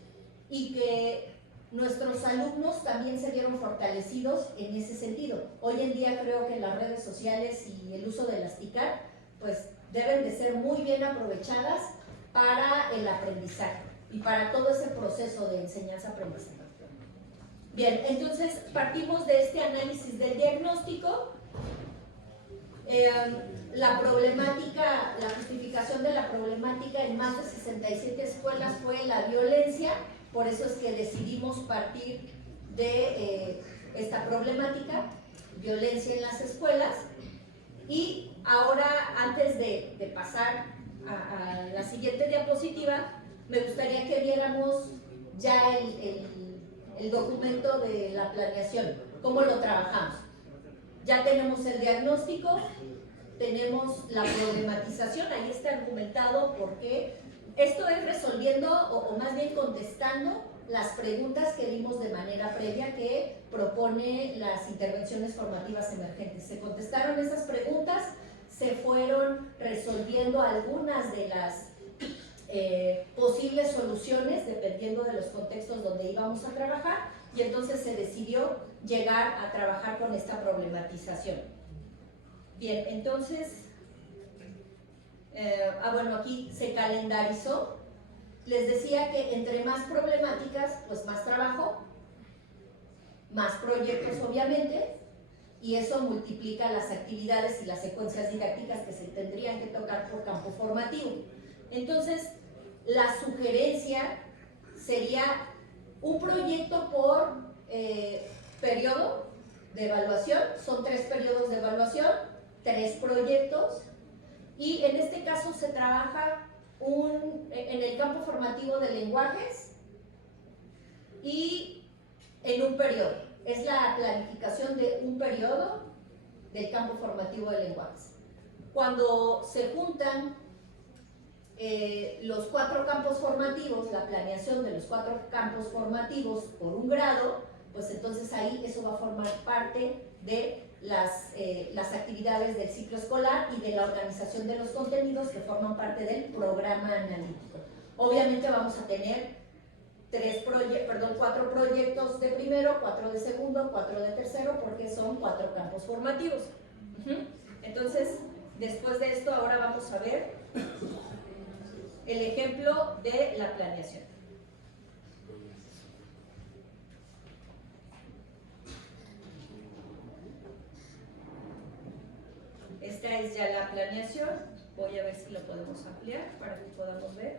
y que nuestros alumnos también se vieron fortalecidos en ese sentido. Hoy en día creo que las redes sociales y el uso de las TICAD pues deben de ser muy bien aprovechadas para el aprendizaje y para todo ese proceso de enseñanza-aprendizaje. Bien, entonces partimos de este análisis del diagnóstico. La problemática, la justificación de la problemática en más de 67 escuelas fue la violencia, por eso es que decidimos partir de esta problemática, violencia en las escuelas. Y ahora, antes de pasar a la siguiente diapositiva, me gustaría que viéramos ya el documento de la planeación, cómo lo trabajamos. Ya tenemos el diagnóstico, tenemos la problematización, ahí está argumentado porque esto es resolviendo o más bien contestando las preguntas que vimos de manera previa que propone las intervenciones formativas emergentes. Se contestaron esas preguntas, se fueron resolviendo algunas de las posibles soluciones dependiendo de los contextos donde íbamos a trabajar y entonces se decidió llegar a trabajar con esta problematización. Bien, entonces, bueno, aquí se calendarizó. Les decía que entre más problemáticas, pues más trabajo, más proyectos obviamente, y eso multiplica las actividades y las secuencias didácticas que se tendrían que tocar por campo formativo. Entonces, la sugerencia sería un proyecto por periodo de evaluación, son 3 periodos de evaluación, 3 proyectos, y en este caso se trabaja en el campo formativo de lenguajes y en un periodo. Es la planificación de un periodo del campo formativo de lenguajes. Cuando se juntan los 4 campos formativos, la planeación de los 4 campos formativos por un grado, pues entonces ahí eso va a formar parte de las actividades del ciclo escolar y de la organización de los contenidos que forman parte del programa analítico. Obviamente vamos a tener 4 proyectos de primero, 4 de segundo, 4 de tercero, porque son 4 campos formativos. Entonces, después de esto, ahora vamos a ver el ejemplo de la planeación. Esta es ya la planeación. Voy a ver si lo podemos ampliar para que podamos ver.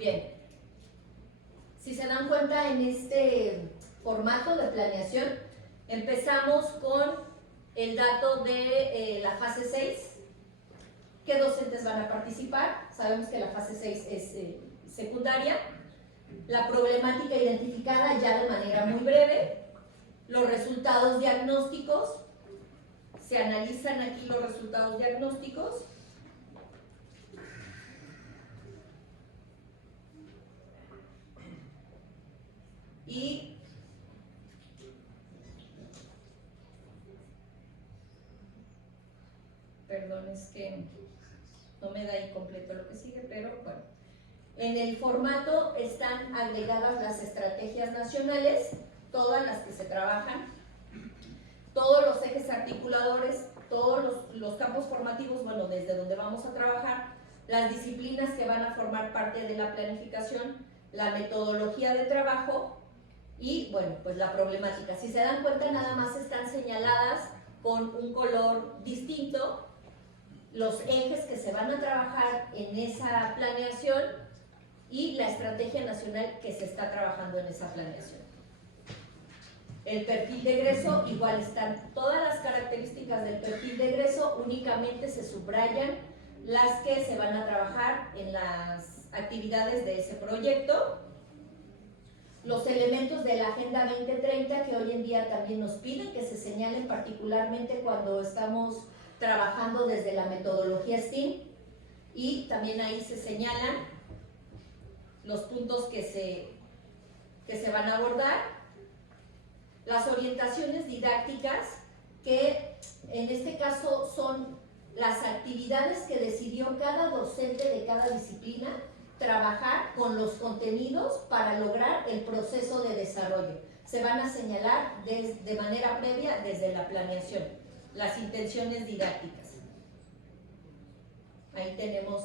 Bien, si se dan cuenta en este formato de planeación, empezamos con el dato de la fase 6, qué docentes van a participar, sabemos que la fase 6 es secundaria, la problemática identificada ya de manera muy breve, los resultados diagnósticos, se analizan aquí los resultados diagnósticos, y perdón, es que no me da ahí completo lo que sigue, pero bueno. En el formato están agregadas las estrategias nacionales, todas las que se trabajan, todos los ejes articuladores, todos los campos formativos, bueno, desde donde vamos a trabajar, las disciplinas que van a formar parte de la planificación, la metodología de trabajo y, bueno, pues la problemática. Si se dan cuenta, nada más están señaladas con un color distinto los ejes que se van a trabajar en esa planeación y la estrategia nacional que se está trabajando en esa planeación. El perfil de egreso, igual están todas las características del perfil de egreso, únicamente se subrayan las que se van a trabajar en las actividades de ese proyecto. Los elementos de la Agenda 2030 que hoy en día también nos piden que se señalen, particularmente cuando estamos trabajando desde la metodología STEAM, y también ahí se señalan los puntos que se van a abordar. Las orientaciones didácticas, que en este caso son las actividades que decidió cada docente de cada disciplina trabajar con los contenidos para lograr el proceso de desarrollo. Se van a señalar de manera previa desde la planeación, las intenciones didácticas. Ahí tenemos,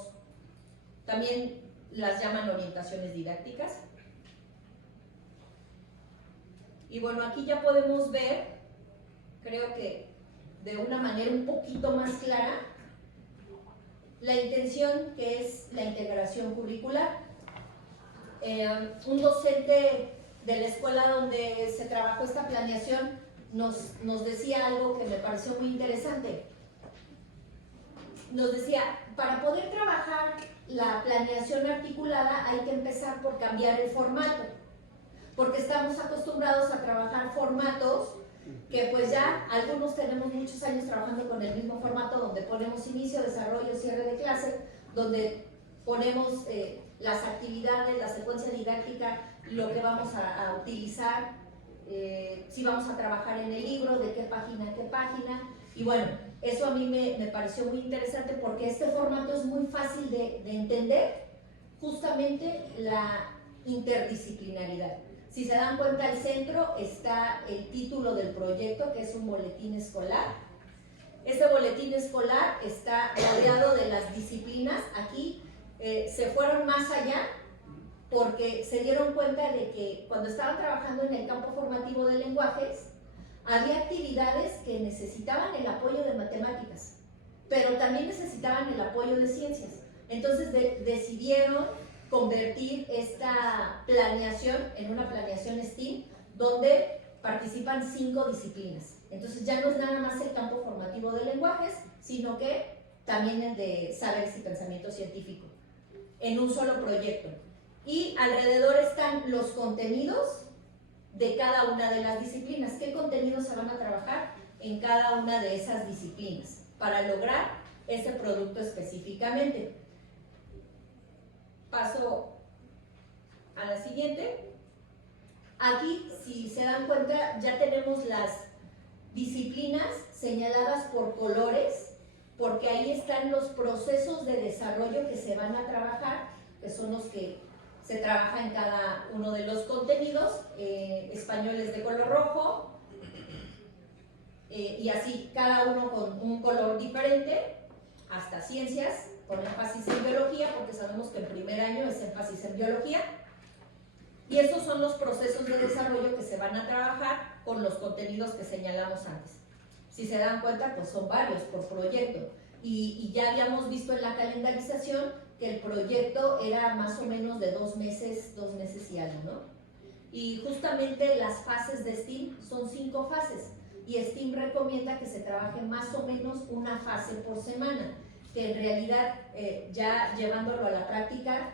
también las llaman orientaciones didácticas. Y bueno, aquí ya podemos ver, creo que de una manera un poquito más clara, la intención que es la integración curricular. Un docente de la escuela donde se trabajó esta planeación nos decía algo que me pareció muy interesante. Nos decía, para poder trabajar la planeación articulada hay que empezar por cambiar el formato, porque estamos acostumbrados a trabajar formatos que pues ya algunos tenemos muchos años trabajando con el mismo formato, donde ponemos inicio, desarrollo, cierre de clase, donde ponemos las actividades, la secuencia didáctica, lo que vamos a utilizar, si vamos a trabajar en el libro, de qué página a qué página. Y bueno, eso a mí me pareció muy interesante porque este formato es muy fácil de entender, justamente la interdisciplinaridad. Si se dan cuenta, al centro está el título del proyecto, que es un boletín escolar. Este boletín escolar está rodeado de las disciplinas. Aquí se fueron más allá porque se dieron cuenta de que cuando estaban trabajando en el campo formativo de lenguajes, había actividades que necesitaban el apoyo de matemáticas, pero también necesitaban el apoyo de ciencias. Entonces decidieron convertir esta planeación en una planeación STEAM donde participan 5 disciplinas. Entonces ya no es nada más el campo formativo de lenguajes, sino que también el de saberes y pensamiento científico, en un solo proyecto. Y alrededor están los contenidos de cada una de las disciplinas. ¿Qué contenidos se van a trabajar en cada una de esas disciplinas para lograr ese producto específicamente? Paso a la siguiente. Aquí, si se dan cuenta, ya tenemos las disciplinas señaladas por colores, porque ahí están los procesos de desarrollo que se van a trabajar, que son los que se trabaja en cada uno de los contenidos. Español es de color rojo, y así cada uno con un color diferente, hasta ciencias, con énfasis en biología, porque sabemos que el primer año es énfasis en biología. Y estos son los procesos de desarrollo que se van a trabajar con los contenidos que señalamos antes. Si se dan cuenta, pues son varios por proyecto. Y ya habíamos visto en la calendarización que el proyecto era más o menos de 2 meses y algo, ¿no? Y justamente las fases de STEAM son 5 fases, y STEAM recomienda que se trabaje más o menos una fase por semana, que en realidad ya llevándolo a la práctica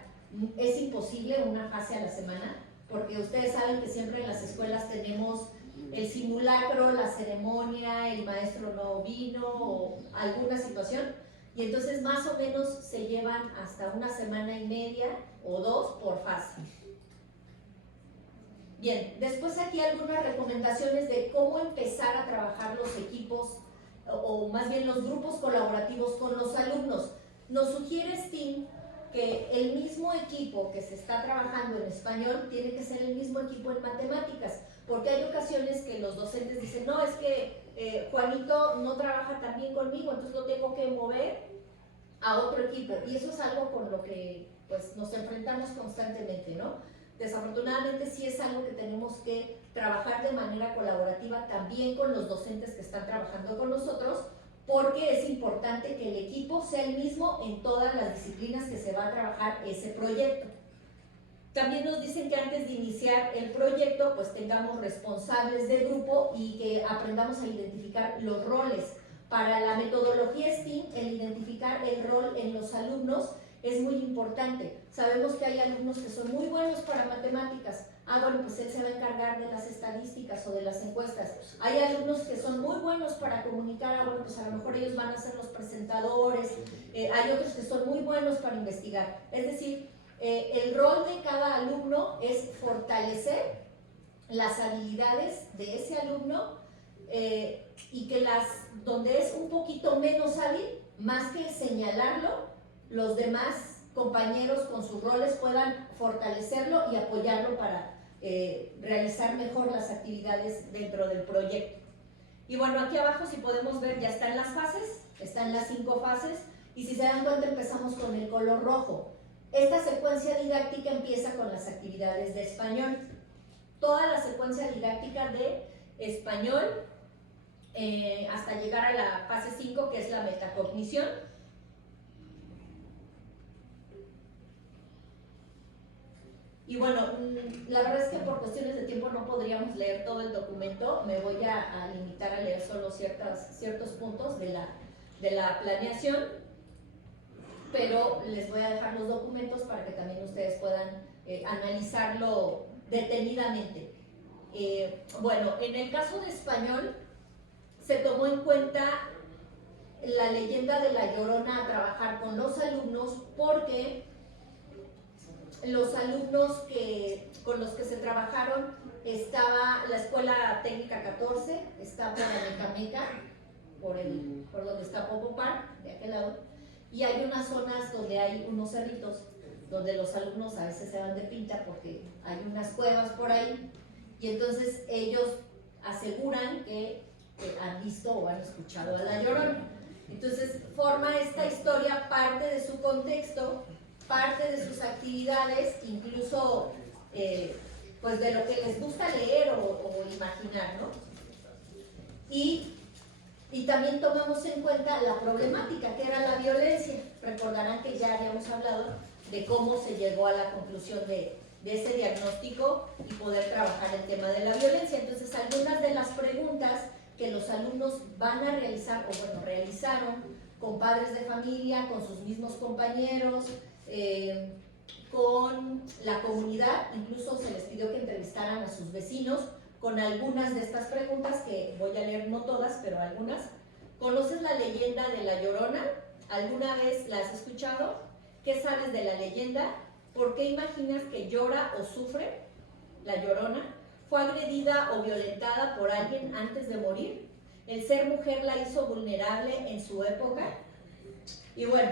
es imposible una fase a la semana, porque ustedes saben que siempre en las escuelas tenemos el simulacro, la ceremonia, el maestro no vino o alguna situación, y entonces más o menos se llevan hasta una semana y media o 2 por fase. Bien, después aquí algunas recomendaciones de cómo empezar a trabajar los equipos o más bien los grupos colaborativos con los alumnos. Nos sugiere STEAM que el mismo equipo que se está trabajando en español tiene que ser el mismo equipo en matemáticas, porque hay ocasiones que los docentes dicen, no, es que Juanito no trabaja tan bien conmigo, entonces lo tengo que mover a otro equipo, y eso es algo con lo que pues, nos enfrentamos constantemente, ¿no? Desafortunadamente sí es algo que tenemos que trabajar de manera colaborativa también con los docentes que están trabajando con nosotros, porque es importante que el equipo sea el mismo en todas las disciplinas que se va a trabajar ese proyecto. También nos dicen que antes de iniciar el proyecto, pues tengamos responsables de grupo y que aprendamos a identificar los roles. Para la metodología STEAM, el identificar el rol en los alumnos es muy importante. Sabemos que hay alumnos que son muy buenos para matemáticas. Bueno, pues él se va a encargar de las estadísticas o de las encuestas. Hay alumnos que son muy buenos para comunicar. Bueno, pues a lo mejor ellos van a ser los presentadores. Hay otros que son muy buenos para investigar. Es decir, el rol de cada alumno es fortalecer las habilidades de ese alumno y que donde es un poquito menos hábil, más que señalarlo, los demás compañeros con sus roles puedan fortalecerlo y apoyarlo para realizar mejor las actividades dentro del proyecto. Y bueno, aquí abajo si podemos ver ya están las fases, están las 5 fases, y si se dan cuenta empezamos con el color rojo. Esta secuencia didáctica empieza con las actividades de español. Toda la secuencia didáctica de español hasta llegar a la fase 5, que es la metacognición. Y bueno, la verdad es que por cuestiones de tiempo no podríamos leer todo el documento. Me voy a limitar a leer solo ciertos puntos de la planeación, pero les voy a dejar los documentos para que también ustedes puedan analizarlo detenidamente. Bueno, en el caso de español se tomó en cuenta la leyenda de La Llorona a trabajar con los alumnos, porque los alumnos con los que se trabajaron estaba la Escuela Técnica 14, está por Amecameca, por donde está Popopar, de aquel lado, y hay unas zonas donde hay unos cerritos, donde los alumnos a veces se van de pinta porque hay unas cuevas por ahí, y entonces ellos aseguran que han visto o han escuchado a La Llorona. Entonces forma esta historia parte de su contexto, parte de sus actividades, incluso pues de lo que les gusta leer o imaginar, ¿no? Y también tomamos en cuenta la problemática que era la violencia. Recordarán que ya habíamos hablado de cómo se llegó a la conclusión de ese diagnóstico y poder trabajar el tema de la violencia. Entonces, algunas de las preguntas que los alumnos van a realizar, o bueno, realizaron con padres de familia, con sus mismos compañeros, con la comunidad, incluso se les pidió que entrevistaran a sus vecinos con algunas de estas preguntas que voy a leer, no todas, pero algunas. ¿Conoces la leyenda de La Llorona? ¿Alguna vez la has escuchado? ¿Qué sabes de la leyenda? ¿Por qué imaginas que llora o sufre La Llorona? ¿Fue agredida o violentada por alguien antes de morir? ¿El ser mujer la hizo vulnerable en su época? Y bueno,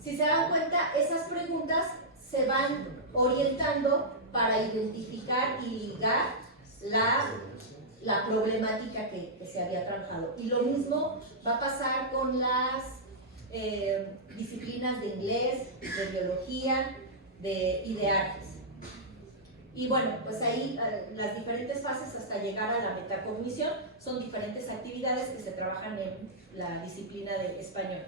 si se dan cuenta, esas preguntas se van orientando para identificar y ligar la problemática que se había trabajado. Y lo mismo va a pasar con las disciplinas de inglés, de biología y de artes. Y bueno, pues ahí las diferentes fases hasta llegar a la metacognición son diferentes actividades que se trabajan en la disciplina de español.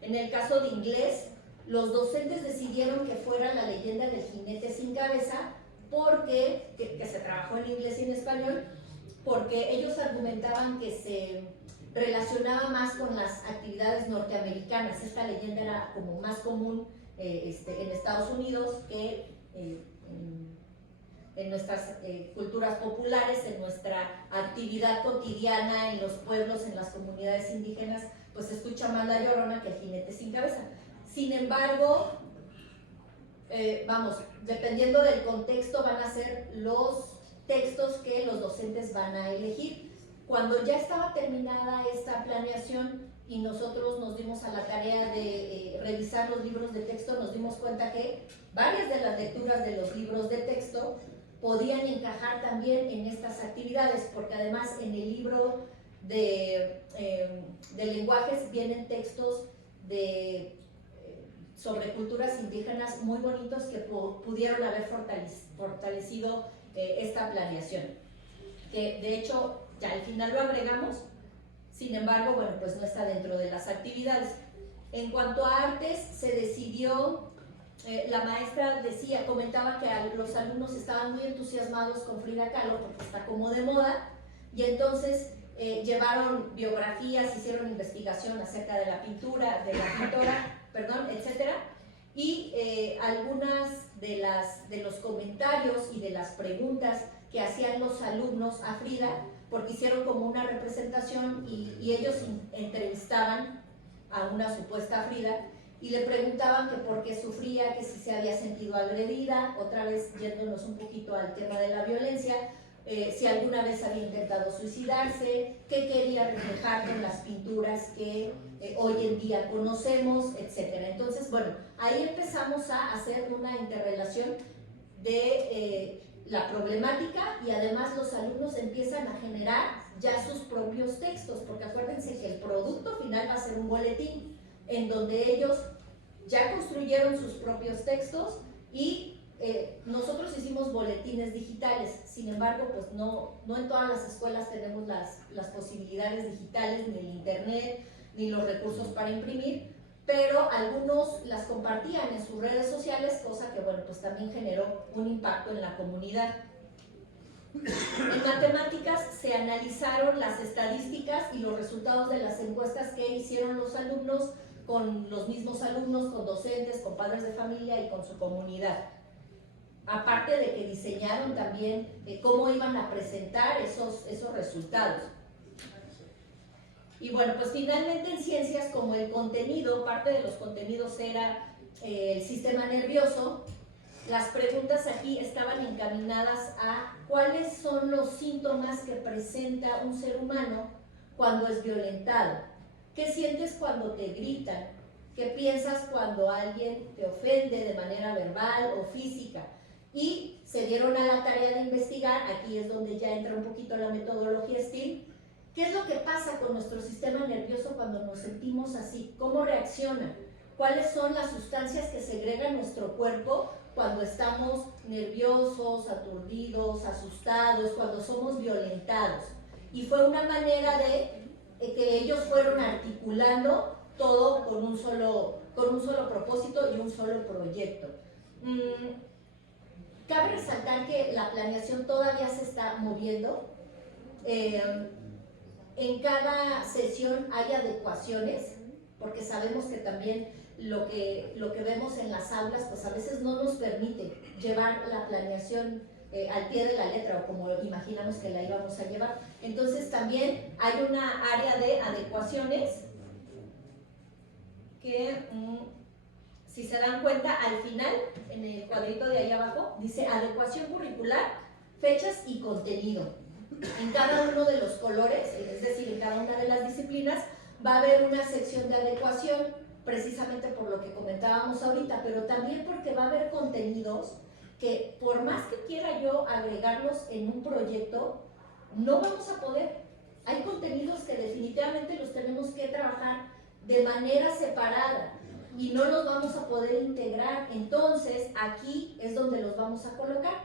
En el caso de inglés, los docentes decidieron que fuera la leyenda del jinete sin cabeza, porque, que se trabajó en inglés y en español, porque ellos argumentaban que se relacionaba más con las actividades norteamericanas. Esta leyenda era como más común en Estados Unidos que en nuestras culturas populares, en nuestra actividad cotidiana, en los pueblos, en las comunidades indígenas, pues se escucha más la Llorona que el jinete sin cabeza. Sin embargo, vamos, dependiendo del contexto van a ser los textos que los docentes van a elegir. Cuando ya estaba terminada esta planeación y nosotros nos dimos a la tarea de revisar los libros de texto, nos dimos cuenta que varias de las lecturas de los libros de texto podían encajar también en estas actividades, porque además en el libro de lenguajes vienen textos sobre culturas indígenas muy bonitos que pudieron haber fortalecido esta planeación, que de hecho ya al final lo agregamos. Sin embargo, bueno, pues no está dentro de las actividades. En cuanto a artes, se decidió, la maestra comentaba que los alumnos estaban muy entusiasmados con Frida Kahlo porque está como de moda, y entonces llevaron biografías, hicieron investigación acerca de la pintura, de la pintora, etcétera, y algunas de los comentarios y de las preguntas que hacían los alumnos a Frida, porque hicieron como una representación y ellos entrevistaban a una supuesta Frida y le preguntaban que por qué sufría, que si se había sentido agredida, otra vez yéndonos un poquito al tema de la violencia, si alguna vez había intentado suicidarse, qué quería reflejar con las pinturas que hoy en día conocemos, etc. Entonces, bueno, ahí empezamos a hacer una interrelación de la problemática, y además los alumnos empiezan a generar ya sus propios textos, porque acuérdense que el producto final va a ser un boletín en donde ellos ya construyeron sus propios textos y nosotros hicimos boletines digitales. Sin embargo, pues no en todas las escuelas tenemos las posibilidades digitales, ni el internet, ni los recursos para imprimir, pero algunos las compartían en sus redes sociales, cosa que, bueno, pues también generó un impacto en la comunidad. En matemáticas se analizaron las estadísticas y los resultados de las encuestas que hicieron los alumnos con los mismos alumnos, con docentes, con padres de familia y con su comunidad. Aparte de que diseñaron también cómo iban a presentar esos resultados. Y bueno, pues finalmente en ciencias, como el contenido, parte de los contenidos era el sistema nervioso, las preguntas aquí estaban encaminadas a cuáles son los síntomas que presenta un ser humano cuando es violentado. ¿Qué sientes cuando te gritan? ¿Qué piensas cuando alguien te ofende de manera verbal o física? Y se dieron a la tarea de investigar, aquí es donde ya entra un poquito la metodología STEAM, ¿qué es lo que pasa con nuestro sistema nervioso cuando nos sentimos así? ¿Cómo reacciona? ¿Cuáles son las sustancias que segrega nuestro cuerpo cuando estamos nerviosos, aturdidos, asustados, cuando somos violentados? Y fue una manera de que ellos fueron articulando todo con un solo propósito y un solo proyecto. Cabe resaltar que la planeación todavía se está moviendo. En cada sesión hay adecuaciones, porque sabemos que también lo que vemos en las aulas, pues a veces no nos permite llevar la planeación al pie de la letra o como imaginamos que la íbamos a llevar. Entonces también hay una área de adecuaciones que, si se dan cuenta, al final, en el cuadrito de ahí abajo, dice adecuación curricular, fechas y contenido. En cada uno de los colores, es decir, en cada una de las disciplinas, va a haber una sección de adecuación, precisamente por lo que comentábamos ahorita, pero también porque va a haber contenidos que, por más que quiera yo agregarlos en un proyecto, no vamos a poder. Hay contenidos que definitivamente los tenemos que trabajar de manera separada y no los vamos a poder integrar. Entonces, aquí es donde los vamos a colocar,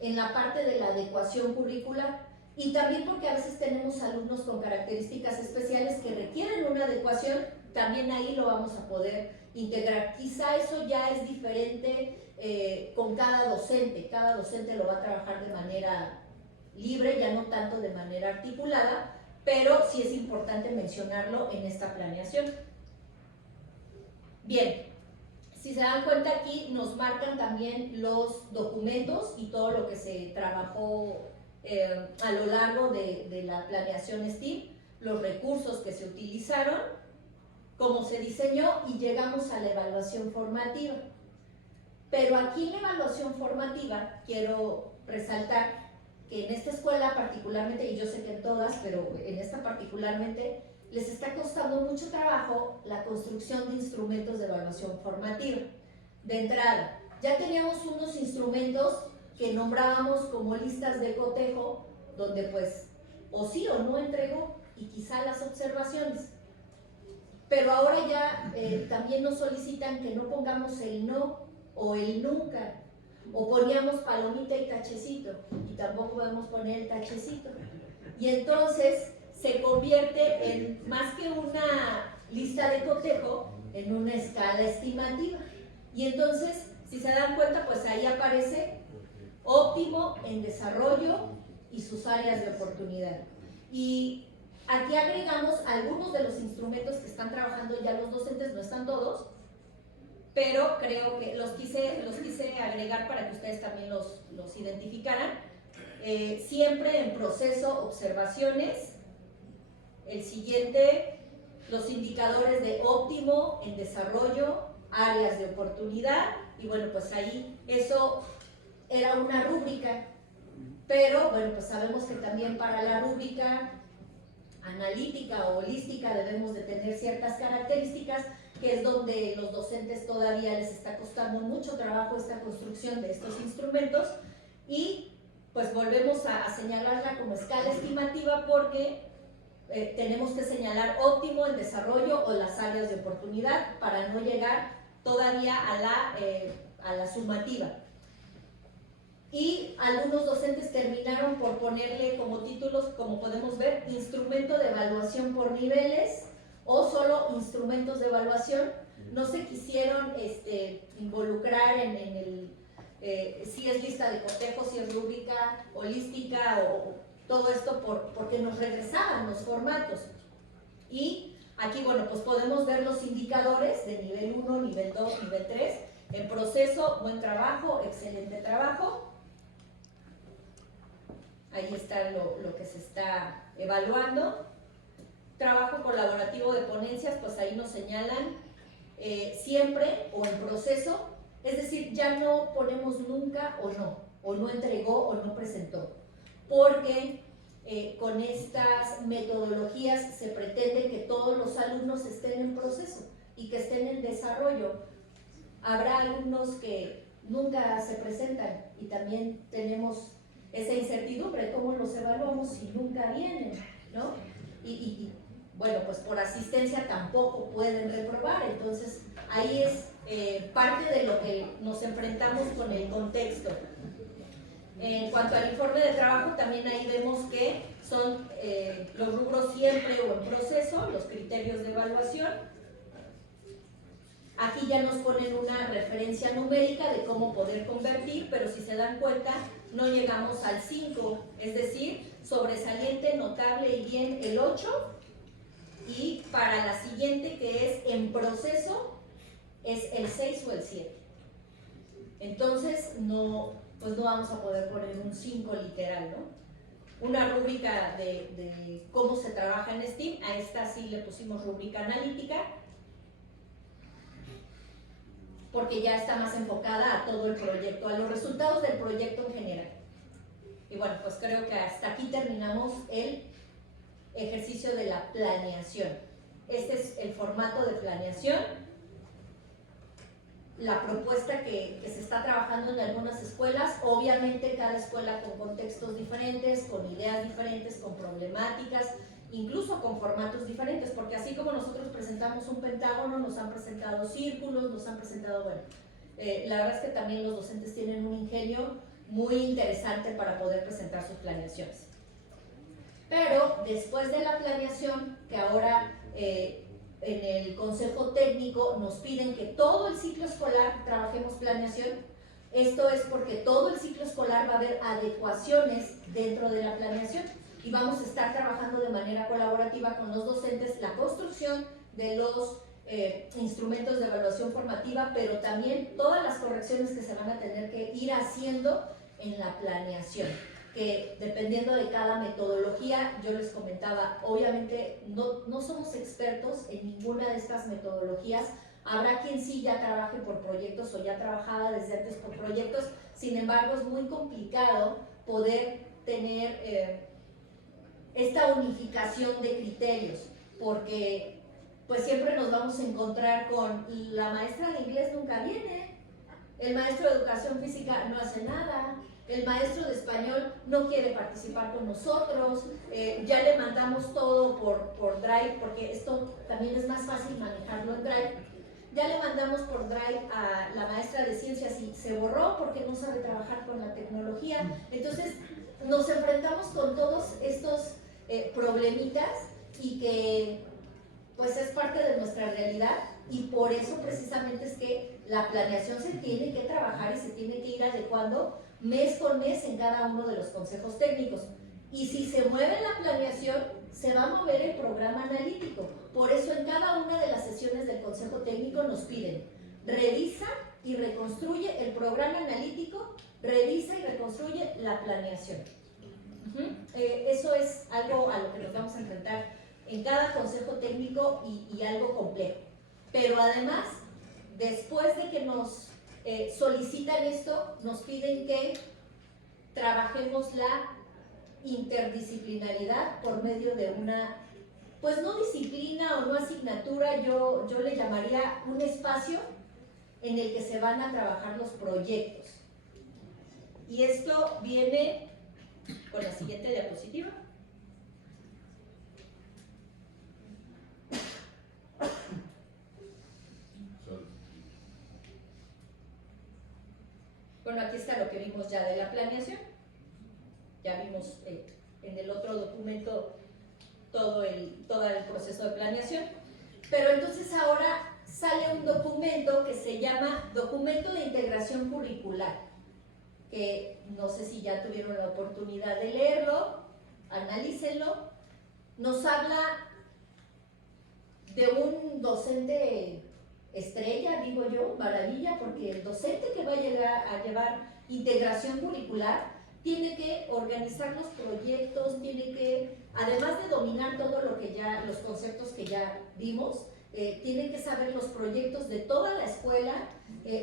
en la parte de la adecuación curricular. Y también porque a veces tenemos alumnos con características especiales que requieren una adecuación, también ahí lo vamos a poder integrar. Quizá eso ya es diferente con cada docente lo va a trabajar de manera libre, ya no tanto de manera articulada, pero sí es importante mencionarlo en esta planeación. Bien, si se dan cuenta aquí nos marcan también los documentos y todo lo que se trabajó a lo largo de la planeación STEAM, los recursos que se utilizaron, cómo se diseñó y llegamos a la evaluación formativa. Pero aquí en la evaluación formativa quiero resaltar que en esta escuela particularmente, y yo sé que en todas, pero en esta particularmente, les está costando mucho trabajo la construcción de instrumentos de evaluación formativa. De entrada, ya teníamos unos instrumentos que nombrábamos como listas de cotejo, donde pues o sí o no entregó, y quizá las observaciones. Pero ahora ya también nos solicitan que no pongamos el no o el nunca, o poníamos palomita y tachecito, y tampoco podemos poner el tachecito. Y entonces se convierte en, más que una lista de cotejo, en una escala estimativa. Y entonces, si se dan cuenta, pues ahí aparece óptimo, en desarrollo y sus áreas de oportunidad. Y aquí agregamos algunos de los instrumentos que están trabajando ya los docentes, no están todos, pero creo que los quise agregar para que ustedes también los identificaran. Siempre en proceso, observaciones. El siguiente, los indicadores de óptimo, en desarrollo, áreas de oportunidad, y bueno, pues ahí eso era una rúbrica, pero bueno, pues sabemos que también para la rúbrica analítica o holística debemos de tener ciertas características, que es donde los docentes todavía les está costando mucho trabajo esta construcción de estos instrumentos, y pues volvemos a señalarla como escala estimativa porque tenemos que señalar óptimo, en desarrollo o las áreas de oportunidad para no llegar todavía a la sumativa. Y algunos docentes terminaron por ponerle como títulos, como podemos ver, instrumento de evaluación por niveles o solo instrumentos de evaluación. No se quisieron involucrar en el si es lista de cotejo, si es rúbrica holística o todo esto porque nos regresaban los formatos. Y aquí, bueno, pues podemos ver los indicadores de nivel 1, nivel 2, nivel 3, en proceso, buen trabajo, excelente trabajo. Ahí está lo que se está evaluando. Trabajo colaborativo de ponencias, pues ahí nos señalan siempre o en proceso, es decir, ya no ponemos nunca o no entregó o no presentó, porque con estas metodologías se pretende que todos los alumnos estén en proceso y que estén en desarrollo. Habrá alumnos que nunca se presentan y también tenemos esa incertidumbre, ¿cómo los evaluamos si nunca vienen? ¿No? Y bueno, pues por asistencia tampoco pueden reprobar, entonces ahí es parte de lo que nos enfrentamos con el contexto. En cuanto al informe de trabajo, también ahí vemos que son los rubros siempre o en proceso, los criterios de evaluación. Aquí ya nos ponen una referencia numérica de cómo poder convertir, pero si se dan cuenta, no llegamos al 5, es decir, sobresaliente, notable y bien el 8, y para la siguiente, que es en proceso, es el 6 o el 7. Entonces, pues no vamos a poder poner un 5 literal, ¿no? Una rúbrica de cómo se trabaja en STEAM, a esta sí le pusimos rúbrica analítica, porque ya está más enfocada a todo el proyecto, a los resultados del proyecto en general. Y bueno, pues creo que hasta aquí terminamos el ejercicio de la planeación. Este es el formato de planeación. La propuesta que se está trabajando en algunas escuelas, obviamente cada escuela con contextos diferentes, con ideas diferentes, con problemáticas, incluso con formatos diferentes, porque así como nosotros presentamos un pentágono, nos han presentado círculos, nos han presentado, bueno, la verdad es que también los docentes tienen un ingenio muy interesante para poder presentar sus planeaciones. Pero después de la planeación, que ahora en el consejo técnico nos piden que todo el ciclo escolar trabajemos planeación. Esto es porque todo el ciclo escolar va a haber adecuaciones dentro de la planeación y vamos a estar trabajando de manera colaborativa con los docentes la construcción de los instrumentos de evaluación formativa, pero también todas las correcciones que se van a tener que ir haciendo en la planeación, que dependiendo de cada metodología, yo les comentaba, obviamente no somos expertos en ninguna de estas metodologías. Habrá quien sí ya trabaje por proyectos o ya trabajaba desde antes por proyectos, sin embargo es muy complicado poder tener esta unificación de criterios, porque pues siempre nos vamos a encontrar con la maestra de inglés nunca viene, el maestro de educación física no hace nada, el maestro de español no quiere participar con nosotros, ya le mandamos todo por Drive, porque esto también es más fácil manejarlo en Drive. Ya le mandamos por Drive a la maestra de ciencias y se borró porque no sabe trabajar con la tecnología. Entonces nos enfrentamos con todos estos problemitas y que pues es parte de nuestra realidad, y por eso precisamente es que la planeación se tiene que trabajar y se tiene que ir adecuando mes con mes en cada uno de los consejos técnicos. Y si se mueve la planeación, se va a mover el programa analítico. Por eso en cada una de las sesiones del consejo técnico nos piden: revisa y reconstruye el programa analítico, revisa y reconstruye la planeación. Eso es algo a lo que nos vamos a enfrentar en cada consejo técnico y algo complejo. Pero además, después de que nos solicitan esto, nos piden que trabajemos la interdisciplinaridad por medio de una, pues no disciplina o no asignatura, yo le llamaría un espacio en el que se van a trabajar los proyectos. Y esto viene con la siguiente diapositiva. Bueno, aquí está lo que vimos ya de la planeación. Ya vimos en el otro documento todo el proceso de planeación. Pero entonces ahora sale un documento que se llama Documento de Integración Curricular, que no sé si ya tuvieron la oportunidad de leerlo, analícenlo. Nos habla de un docente estrella, digo yo, maravilla, porque el docente que va a llevar integración curricular tiene que organizar los proyectos, tiene que, además de dominar todo lo que ya, los conceptos que ya vimos, tiene que saber los proyectos de toda la escuela,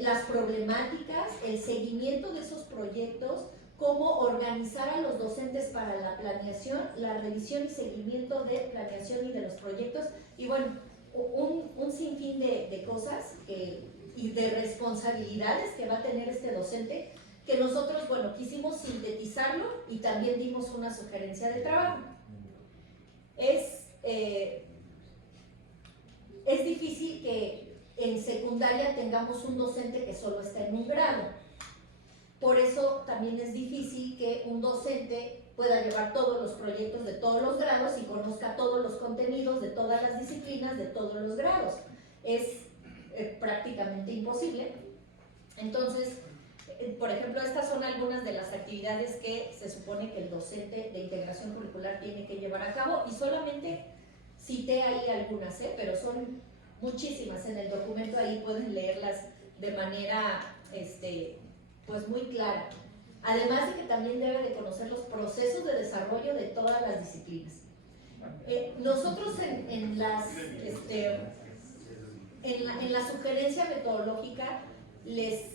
las problemáticas, el seguimiento de esos proyectos, cómo organizar a los docentes para la planeación, la revisión y seguimiento de planeación y de los proyectos, y bueno, un sinfín de cosas y de responsabilidades que va a tener este docente, que nosotros, bueno, quisimos sintetizarlo y también dimos una sugerencia de trabajo. Es difícil que en secundaria tengamos un docente que solo está en un grado. Por eso también es difícil que un docente pueda llevar todos los proyectos de todos los grados y conozca todos los contenidos de todas las disciplinas de todos los grados. Es prácticamente imposible. Entonces, por ejemplo, estas son algunas de las actividades que se supone que el docente de integración curricular tiene que llevar a cabo, y solamente cité ahí algunas, pero son muchísimas. En el documento ahí pueden leerlas de manera pues muy clara. Además de que también debe de conocer los procesos de desarrollo de todas las disciplinas. Nosotros en la sugerencia metodológica les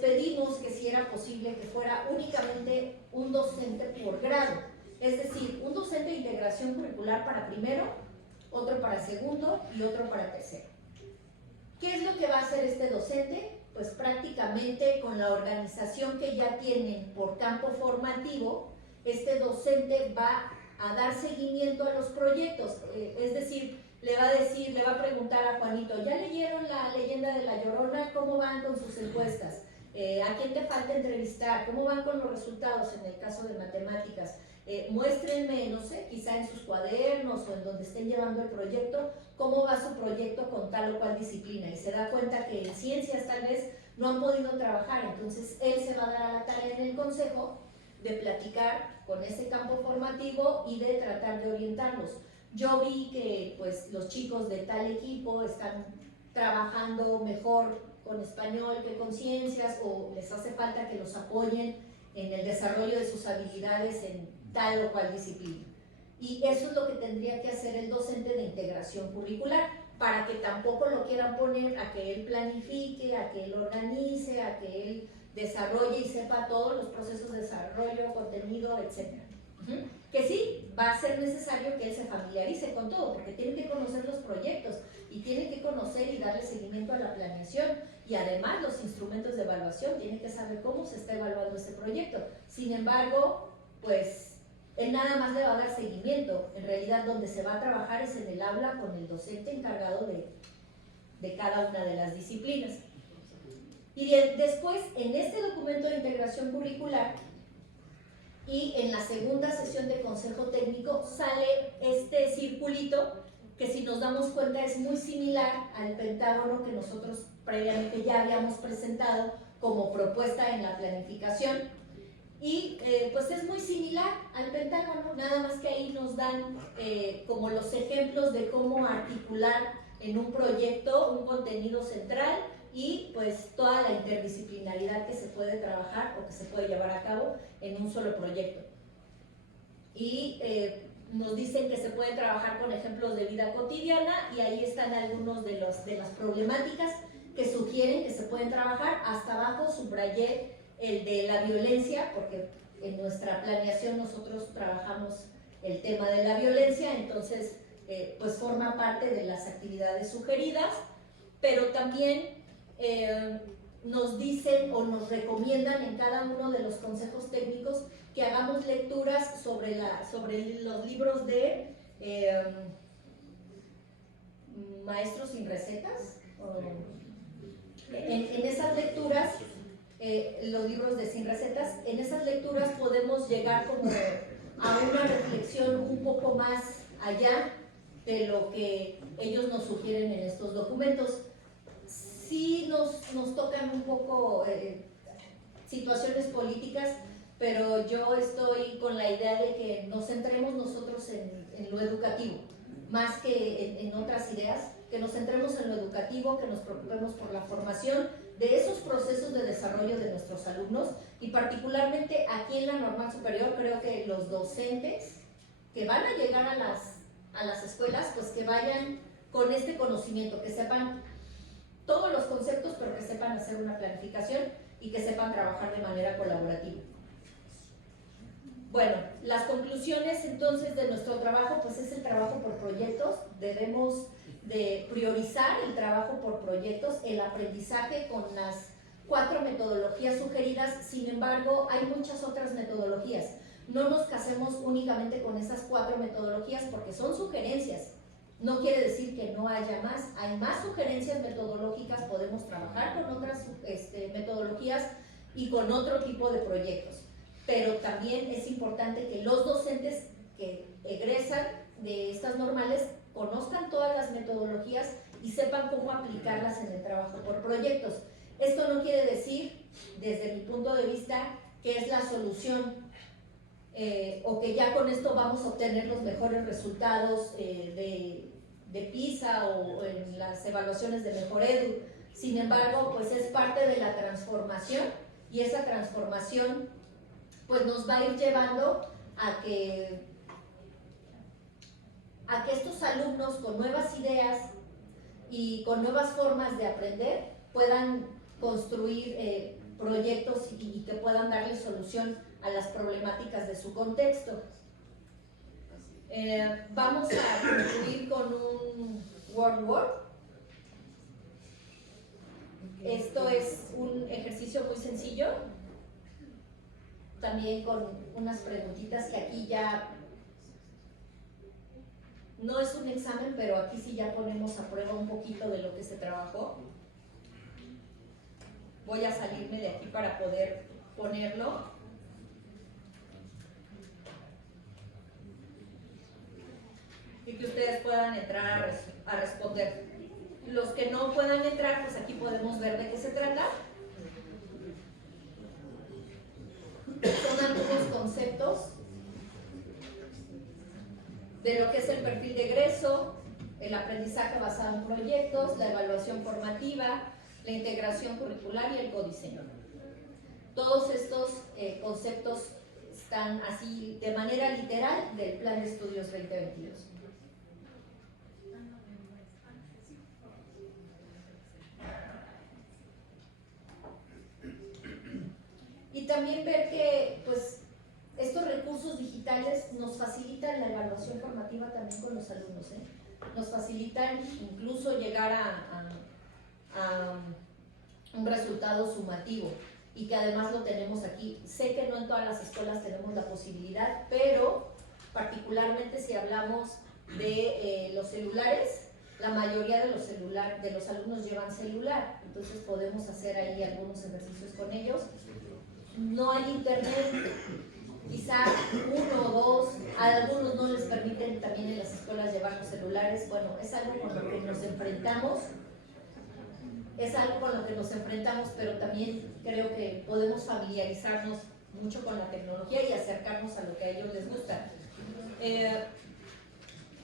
pedimos que si era posible que fuera únicamente un docente por grado, es decir, un docente de integración curricular para primero, otro para segundo y otro para tercero. ¿Qué es lo que va a hacer este docente? Pues prácticamente con la organización que ya tienen por campo formativo, este docente va a dar seguimiento a los proyectos, es decir, le va a preguntar a Juanito: ¿ya leyeron la leyenda de La Llorona? ¿Cómo van con sus encuestas? ¿A quién te falta entrevistar? ¿Cómo van con los resultados en el caso de matemáticas? muéstrenme, no sé, quizá en sus cuadernos o en donde estén llevando el proyecto, cómo va su proyecto con tal o cual disciplina, y se da cuenta que en ciencias tal vez no han podido trabajar, entonces él se va a dar a la tarea en el consejo de platicar con ese campo formativo y de tratar de orientarlos. Yo vi que pues los chicos de tal equipo están trabajando mejor con español que con ciencias, o les hace falta que los apoyen en el desarrollo de sus habilidades en tal o cual disciplina. Y eso es lo que tendría que hacer el docente de integración curricular, para que tampoco lo quieran poner a que él planifique, a que él organice, a que él desarrolle y sepa todos los procesos de desarrollo, contenido, etc. Que sí, va a ser necesario que él se familiarice con todo, porque tiene que conocer los proyectos y tiene que conocer y darle seguimiento a la planeación, y además los instrumentos de evaluación, tiene que saber cómo se está evaluando ese proyecto. Sin embargo, pues él nada más le va a dar seguimiento. En realidad donde se va a trabajar es en el aula con el docente encargado de cada una de las disciplinas. Y después, en este documento de integración curricular y en la segunda sesión de consejo técnico, sale este circulito que, si nos damos cuenta, es muy similar al pentágono que nosotros previamente ya habíamos presentado como propuesta en la planificación. Y pues es muy similar al pentágono, nada más que ahí nos dan como los ejemplos de cómo articular en un proyecto un contenido central y pues toda la interdisciplinaridad que se puede trabajar o que se puede llevar a cabo en un solo proyecto. Y nos dicen que se puede trabajar con ejemplos de vida cotidiana, y ahí están algunos de las problemáticas que sugieren que se pueden trabajar. Hasta abajo subrayé el de la violencia, porque en nuestra planeación nosotros trabajamos el tema de la violencia, entonces pues forma parte de las actividades sugeridas, pero también nos dicen o nos recomiendan en cada uno de los consejos técnicos que hagamos lecturas sobre los libros de Maestros sin Recetas. En esas lecturas, los libros de Sin Recetas, en esas lecturas podemos llegar como a una reflexión un poco más allá de lo que ellos nos sugieren en estos documentos. Sí nos tocan un poco situaciones políticas, pero yo estoy con la idea de que nos centremos nosotros en lo educativo, más que en otras ideas, que nos centremos en lo educativo, que nos preocupemos por la formación de esos procesos de desarrollo de nuestros alumnos, y particularmente aquí en la normal superior creo que los docentes que van a llegar a las escuelas, pues que vayan con este conocimiento, que sepan todos los conceptos, pero que sepan hacer una planificación y que sepan trabajar de manera colaborativa. Bueno, las conclusiones entonces de nuestro trabajo, pues es el trabajo por proyectos. Debemos de priorizar el trabajo por proyectos, el aprendizaje con las 4 metodologías sugeridas. Sin embargo, hay muchas otras metodologías. No nos casemos únicamente con esas 4 metodologías, porque son sugerencias. No quiere decir que no haya más. Hay más sugerencias metodológicas, podemos trabajar con otras metodologías y con otro tipo de proyectos. Pero también es importante que los docentes que egresan de estas normales conozcan todas las metodologías y sepan cómo aplicarlas en el trabajo por proyectos. Esto no quiere decir, desde mi punto de vista, que es la solución o que ya con esto vamos a obtener los mejores resultados de PISA o en las evaluaciones de Mejor Edu. Sin embargo, pues es parte de la transformación, y esa transformación pues nos va a ir llevando a que estos alumnos con nuevas ideas y con nuevas formas de aprender puedan construir proyectos y que puedan darle solución a las problemáticas de su contexto. Vamos a concluir con un Word. Esto es un ejercicio muy sencillo, también con unas preguntitas que aquí ya no es un examen, pero aquí sí ya ponemos a prueba un poquito de lo que se trabajó. Voy a salirme de aquí para poder ponerlo. y que ustedes puedan entrar a responder. Los que no puedan entrar, pues aquí podemos ver de qué se trata. Son algunos conceptos de lo que es el perfil de egreso, el aprendizaje basado en proyectos, la evaluación formativa, la integración curricular y el codiseño. Todos estos conceptos están así de manera literal del Plan de Estudios 2022. Y también ver que pues, estos recursos digitales nos facilitan la evaluación formativa también con los alumnos, ¿eh? Nos facilitan incluso llegar a un resultado sumativo y que además lo tenemos aquí. Sé que no en todas las escuelas tenemos la posibilidad, pero particularmente si hablamos de los celulares, la mayoría de los alumnos llevan celular, entonces podemos hacer ahí algunos ejercicios con ellos. No hay internet, quizá uno o dos, a algunos no les permiten también en las escuelas llevar los celulares. Bueno, es algo con lo que nos enfrentamos, pero también creo que podemos familiarizarnos mucho con la tecnología y acercarnos a lo que a ellos les gusta.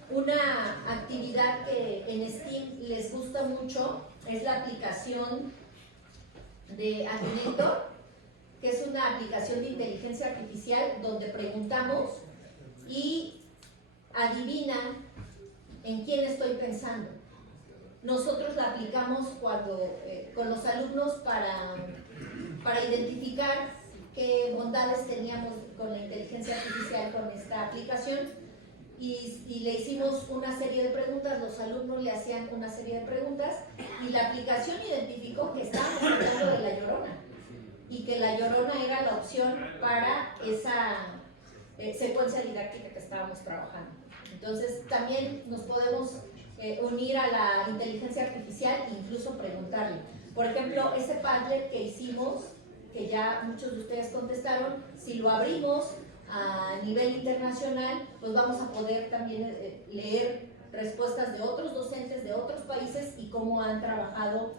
Una actividad que en STEAM les gusta mucho es la aplicación de Akinator, que es una aplicación de inteligencia artificial donde preguntamos y adivinan en quién estoy pensando. Nosotros la aplicamos con los alumnos para identificar qué bondades teníamos con la inteligencia artificial con esta aplicación y le hicimos una serie de preguntas, los alumnos le hacían una serie de preguntas y la aplicación identificó que estábamos hablando de La Llorona y que La Llorona era la opción para esa secuencia didáctica que estábamos trabajando. Entonces también nos podemos unir a la inteligencia artificial e incluso preguntarle. Por ejemplo, ese Padlet que hicimos, que ya muchos de ustedes contestaron, si lo abrimos a nivel internacional, pues vamos a poder también leer respuestas de otros docentes de otros países y cómo han trabajado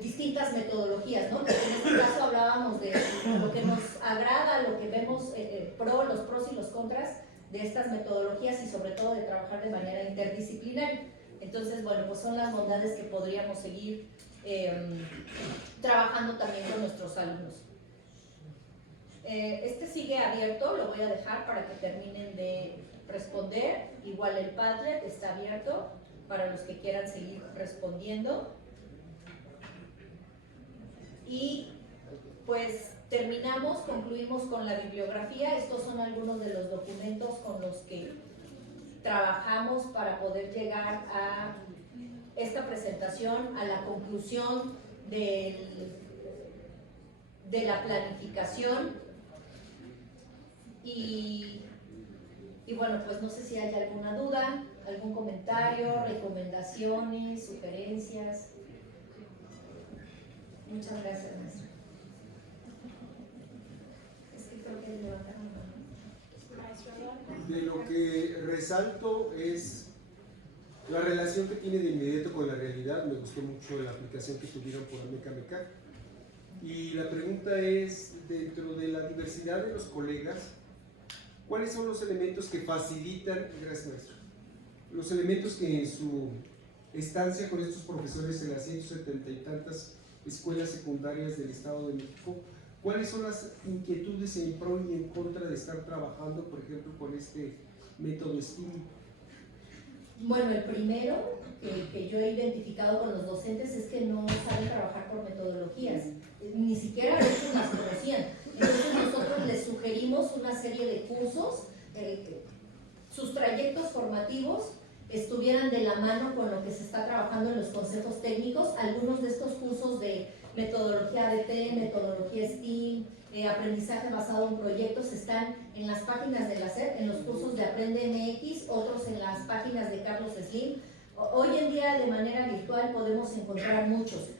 distintas metodologías, ¿no? En este caso hablábamos de lo que nos agrada, lo que vemos, los pros y los contras de estas metodologías y sobre todo de trabajar de manera interdisciplinaria. Entonces, bueno, pues son las bondades que podríamos seguir trabajando también con nuestros alumnos. Este sigue abierto, lo voy a dejar para que terminen de responder. Igual el Padlet está abierto para los que quieran seguir respondiendo. Y pues concluimos con la bibliografía. Estos son algunos de los documentos con los que trabajamos para poder llegar a esta presentación, a la conclusión de la planificación. Y bueno, pues no sé si hay alguna duda, algún comentario, recomendaciones, sugerencias. Muchas gracias, maestra. Es que creo que levantaron la mano. De lo que resalto es la relación que tiene de inmediato con la realidad. Me gustó mucho la aplicación que tuvieron por Meca. Y la pregunta es, dentro de la diversidad de los colegas, ¿cuáles son los elementos que facilitan, gracias maestro, los elementos que en su estancia con estos profesores en las 170 y tantas escuelas secundarias del Estado de México, cuáles son las inquietudes en pro y en contra de estar trabajando, por ejemplo, con este método STEAM? Bueno, el primero que yo he identificado con los docentes es que no saben trabajar por metodologías, ni siquiera a veces las conocían. Entonces nosotros les sugerimos una serie de cursos, sus trayectos formativos estuvieran de la mano con lo que se está trabajando en los consejos técnicos. Algunos de estos cursos de metodología ABT, metodología STEAM, aprendizaje basado en proyectos están en las páginas de la SEP, en los cursos de Aprende MX, otros en las páginas de Carlos Slim. Hoy en día de manera virtual podemos encontrar muchos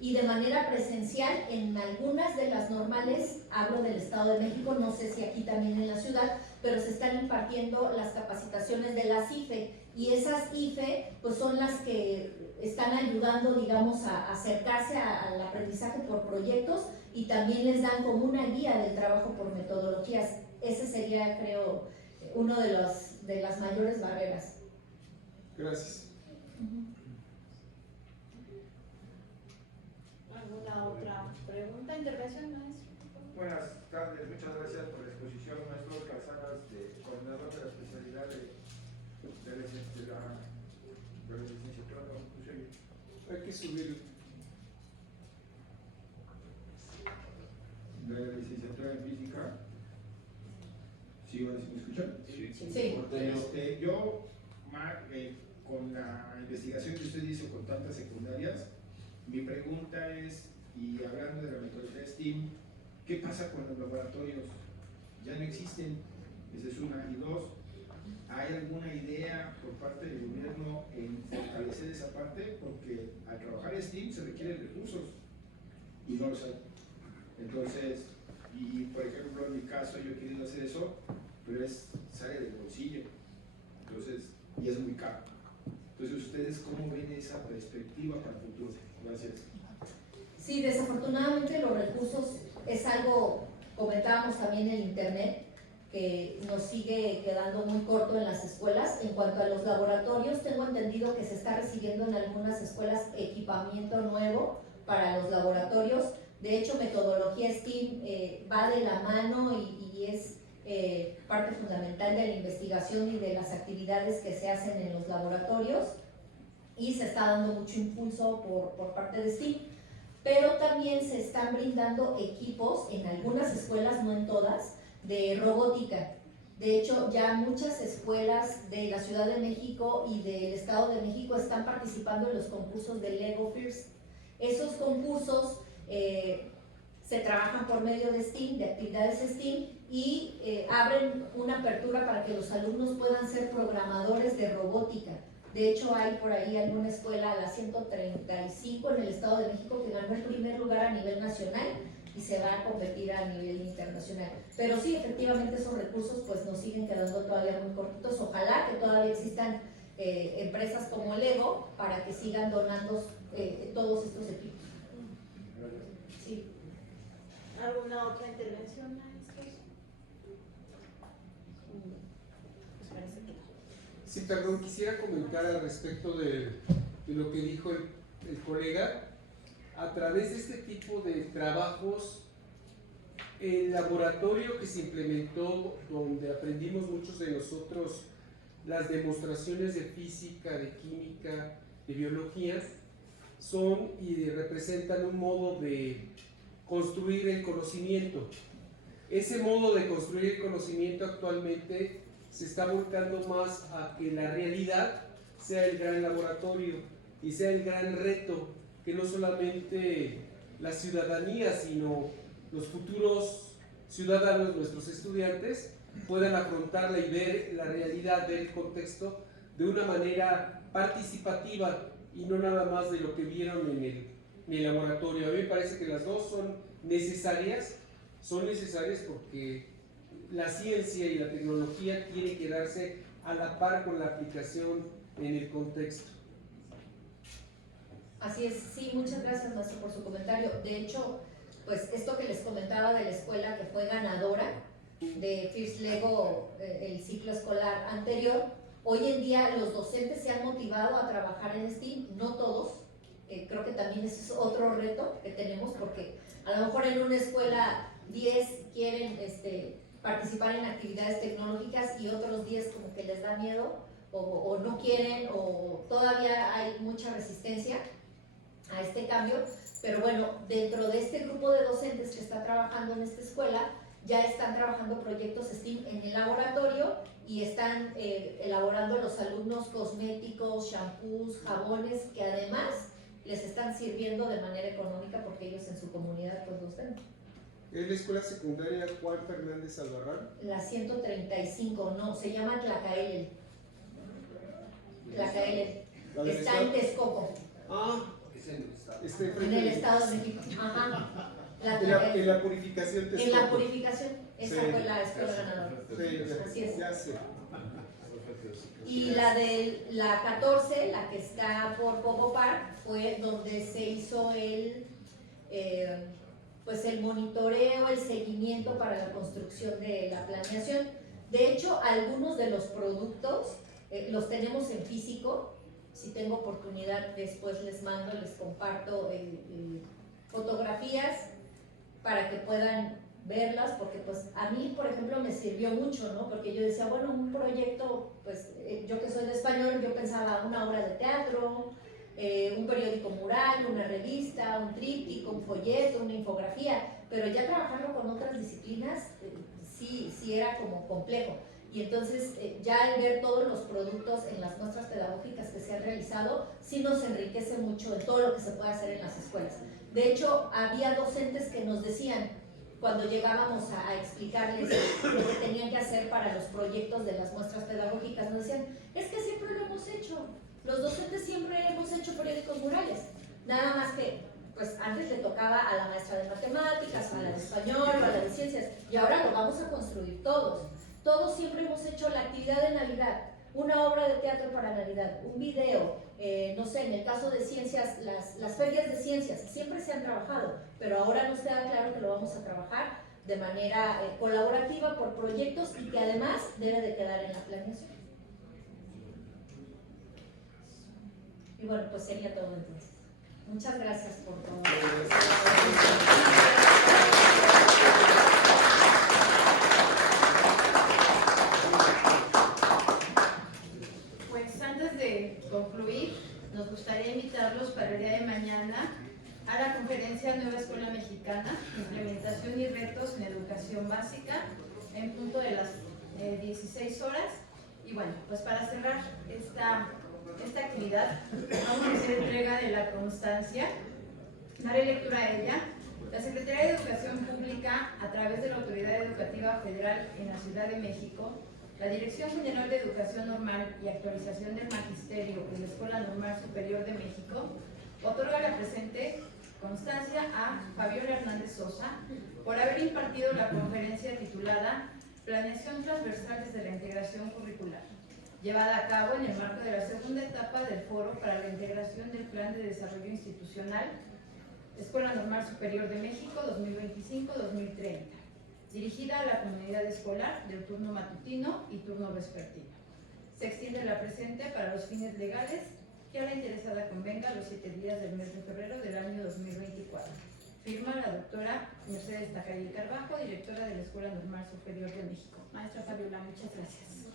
y de manera presencial en algunas de las normales, hablo del Estado de México, no sé si aquí también en la ciudad, pero se están impartiendo las capacitaciones de las IFE, y esas IFE pues son las que están ayudando, digamos, a acercarse al aprendizaje por proyectos, y también les dan como una guía del trabajo por metodologías. Ese sería, creo, uno de las mayores barreras. Gracias. ¿Alguna otra pregunta, intervención, maestro? Buenas tardes, muchas gracias por la exposición, maestro Casaras, coordinador de la especialidad de la licenciatura. Hay que subir. De la licenciatura en física. ¿Sí, ahora sí me escuchan? Sí. Yo, con la investigación que usted hizo con tantas secundarias, mi pregunta es, y hablando de la metodología STEAM, ¿qué pasa con los laboratorios? Ya no existen, esa es una. Y dos, ¿hay alguna idea por parte del gobierno en fortalecer esa parte? Porque al trabajar STEAM se requieren recursos y no los hay. Entonces, y por ejemplo en mi caso yo he querido hacer eso, pero sale del bolsillo, entonces, y es muy caro. Entonces, ¿ustedes cómo ven esa perspectiva para el futuro? Gracias. Sí, desafortunadamente los recursos es algo, comentábamos también en internet, que nos sigue quedando muy corto en las escuelas. En cuanto a los laboratorios, tengo entendido que se está recibiendo en algunas escuelas equipamiento nuevo para los laboratorios. De hecho, metodología STEAM va de la mano y es parte fundamental de la investigación y de las actividades que se hacen en los laboratorios, y se está dando mucho impulso por parte de STEAM. Pero también se están brindando equipos en algunas escuelas, no en todas, de robótica. De hecho, ya muchas escuelas de la Ciudad de México y del Estado de México están participando en los concursos de Lego First. Esos concursos se trabajan por medio de STEAM, de actividades STEAM, y abren una apertura para que los alumnos puedan ser programadores de robótica. De hecho, hay por ahí alguna escuela, la 135 en el Estado de México, que ganó el primer lugar a nivel nacional y se va a competir a nivel internacional. Pero sí, efectivamente esos recursos pues nos siguen quedando todavía muy cortitos. Ojalá que todavía existan empresas como Lego para que sigan donando todos estos equipos. Sí. ¿Alguna otra intervención, maestros? Pues parece que no. Sí, perdón, quisiera comentar al respecto de lo que dijo el colega. A través de este tipo de trabajos, el laboratorio que se implementó, donde aprendimos muchos de nosotros las demostraciones de física, de química, de biología, son y representan un modo de construir el conocimiento. Ese modo de construir el conocimiento actualmente se está volcando más a que la realidad sea el gran laboratorio y sea el gran reto que no solamente la ciudadanía, sino los futuros ciudadanos, nuestros estudiantes, puedan afrontarla y ver la realidad, ver el contexto de una manera participativa y no nada más de lo que vieron en el laboratorio. A mí me parece que las dos son necesarias porque la ciencia y la tecnología tienen que darse a la par con la aplicación en el contexto. Así es, sí, muchas gracias, maestro, por su comentario. De hecho, pues esto que les comentaba de la escuela que fue ganadora de First Lego el ciclo escolar anterior, hoy en día los docentes se han motivado a trabajar en STEAM, no todos. Creo que también ese es otro reto que tenemos, porque a lo mejor en una escuela 10 quieren participar en actividades tecnológicas y otros 10 como que les da miedo o no quieren, o todavía hay mucha resistencia a este cambio. Pero bueno, dentro de este grupo de docentes que está trabajando en esta escuela, ya están trabajando proyectos STEAM en el laboratorio y están elaborando a los alumnos cosméticos, shampoos, jabones, que además les están sirviendo de manera económica porque ellos en su comunidad pues los ven. ¿Es la escuela secundaria Juan Fernández Albarrán? La 135, no, se llama Tlacaelel. Tlacaelel. Está en Texcoco. Ah, En el Estado de México. Ajá. En la purificación En la purificación, esa Sí. fue la escuela ganadora. Así es. Ya sé. Y la 14, la que está por Pogo Park, fue donde se hizo pues el monitoreo, el seguimiento para la construcción de la planeación. De hecho, algunos de los productos los tenemos en físico. Si tengo oportunidad, después les mando, les comparto fotografías para que puedan verlas, porque pues a mí, por ejemplo, me sirvió mucho, ¿no? Porque yo decía, bueno, un proyecto, pues yo que soy de español, yo pensaba una obra de teatro, un periódico mural, una revista, un tríptico, un folleto, una infografía, pero ya trabajarlo con otras disciplinas sí era como complejo. Y entonces ya al ver todos los productos en las muestras pedagógicas que se han realizado, sí nos enriquece mucho en todo lo que se puede hacer en las escuelas. De hecho, había docentes que nos decían, cuando llegábamos a explicarles lo que tenían que hacer para los proyectos de las muestras pedagógicas, nos decían, es que siempre lo hemos hecho, los docentes siempre hemos hecho periódicos murales, nada más que pues antes le tocaba a la maestra de matemáticas, a la de español, a la de ciencias, y ahora lo vamos a construir todos. Todos siempre hemos hecho la actividad de Navidad, una obra de teatro para Navidad, un video, no sé, en el caso de ciencias, las ferias de ciencias siempre se han trabajado, pero ahora nos queda claro que lo vamos a trabajar de manera colaborativa por proyectos y que además debe de quedar en la planeación. Y bueno, pues sería todo entonces. Muchas gracias por todo. Pues antes de concluir, nos gustaría invitarlos para el día de mañana a la conferencia Nueva Escuela Mexicana, Implementación y Retos en Educación Básica, en punto de las 16 horas. Y bueno, pues para cerrar esta actividad, vamos a hacer entrega de la constancia. Daré lectura a ella. La Secretaría de Educación Pública, a través de la Autoridad Educativa Federal en la Ciudad de México, la Dirección General de Educación Normal y Actualización del Magisterio en la Escuela Normal Superior de México, otorga la presente constancia a Fabiola Hernández Sosa por haber impartido la conferencia titulada Planeación Transversal desde la Integración Curricular, llevada a cabo en el marco de la segunda etapa del Foro para la Integración del Plan de Desarrollo Institucional Escuela Normal Superior de México 2025-2030, dirigida a la comunidad escolar del turno matutino y turno vespertino. Se extiende la presente para los fines legales que a la interesada convenga los 7 días del mes de febrero del año 2024. Firma la doctora Mercedes Tacarí Carbajo, directora de la Escuela Normal Superior de México. Maestra Fabiola, muchas gracias.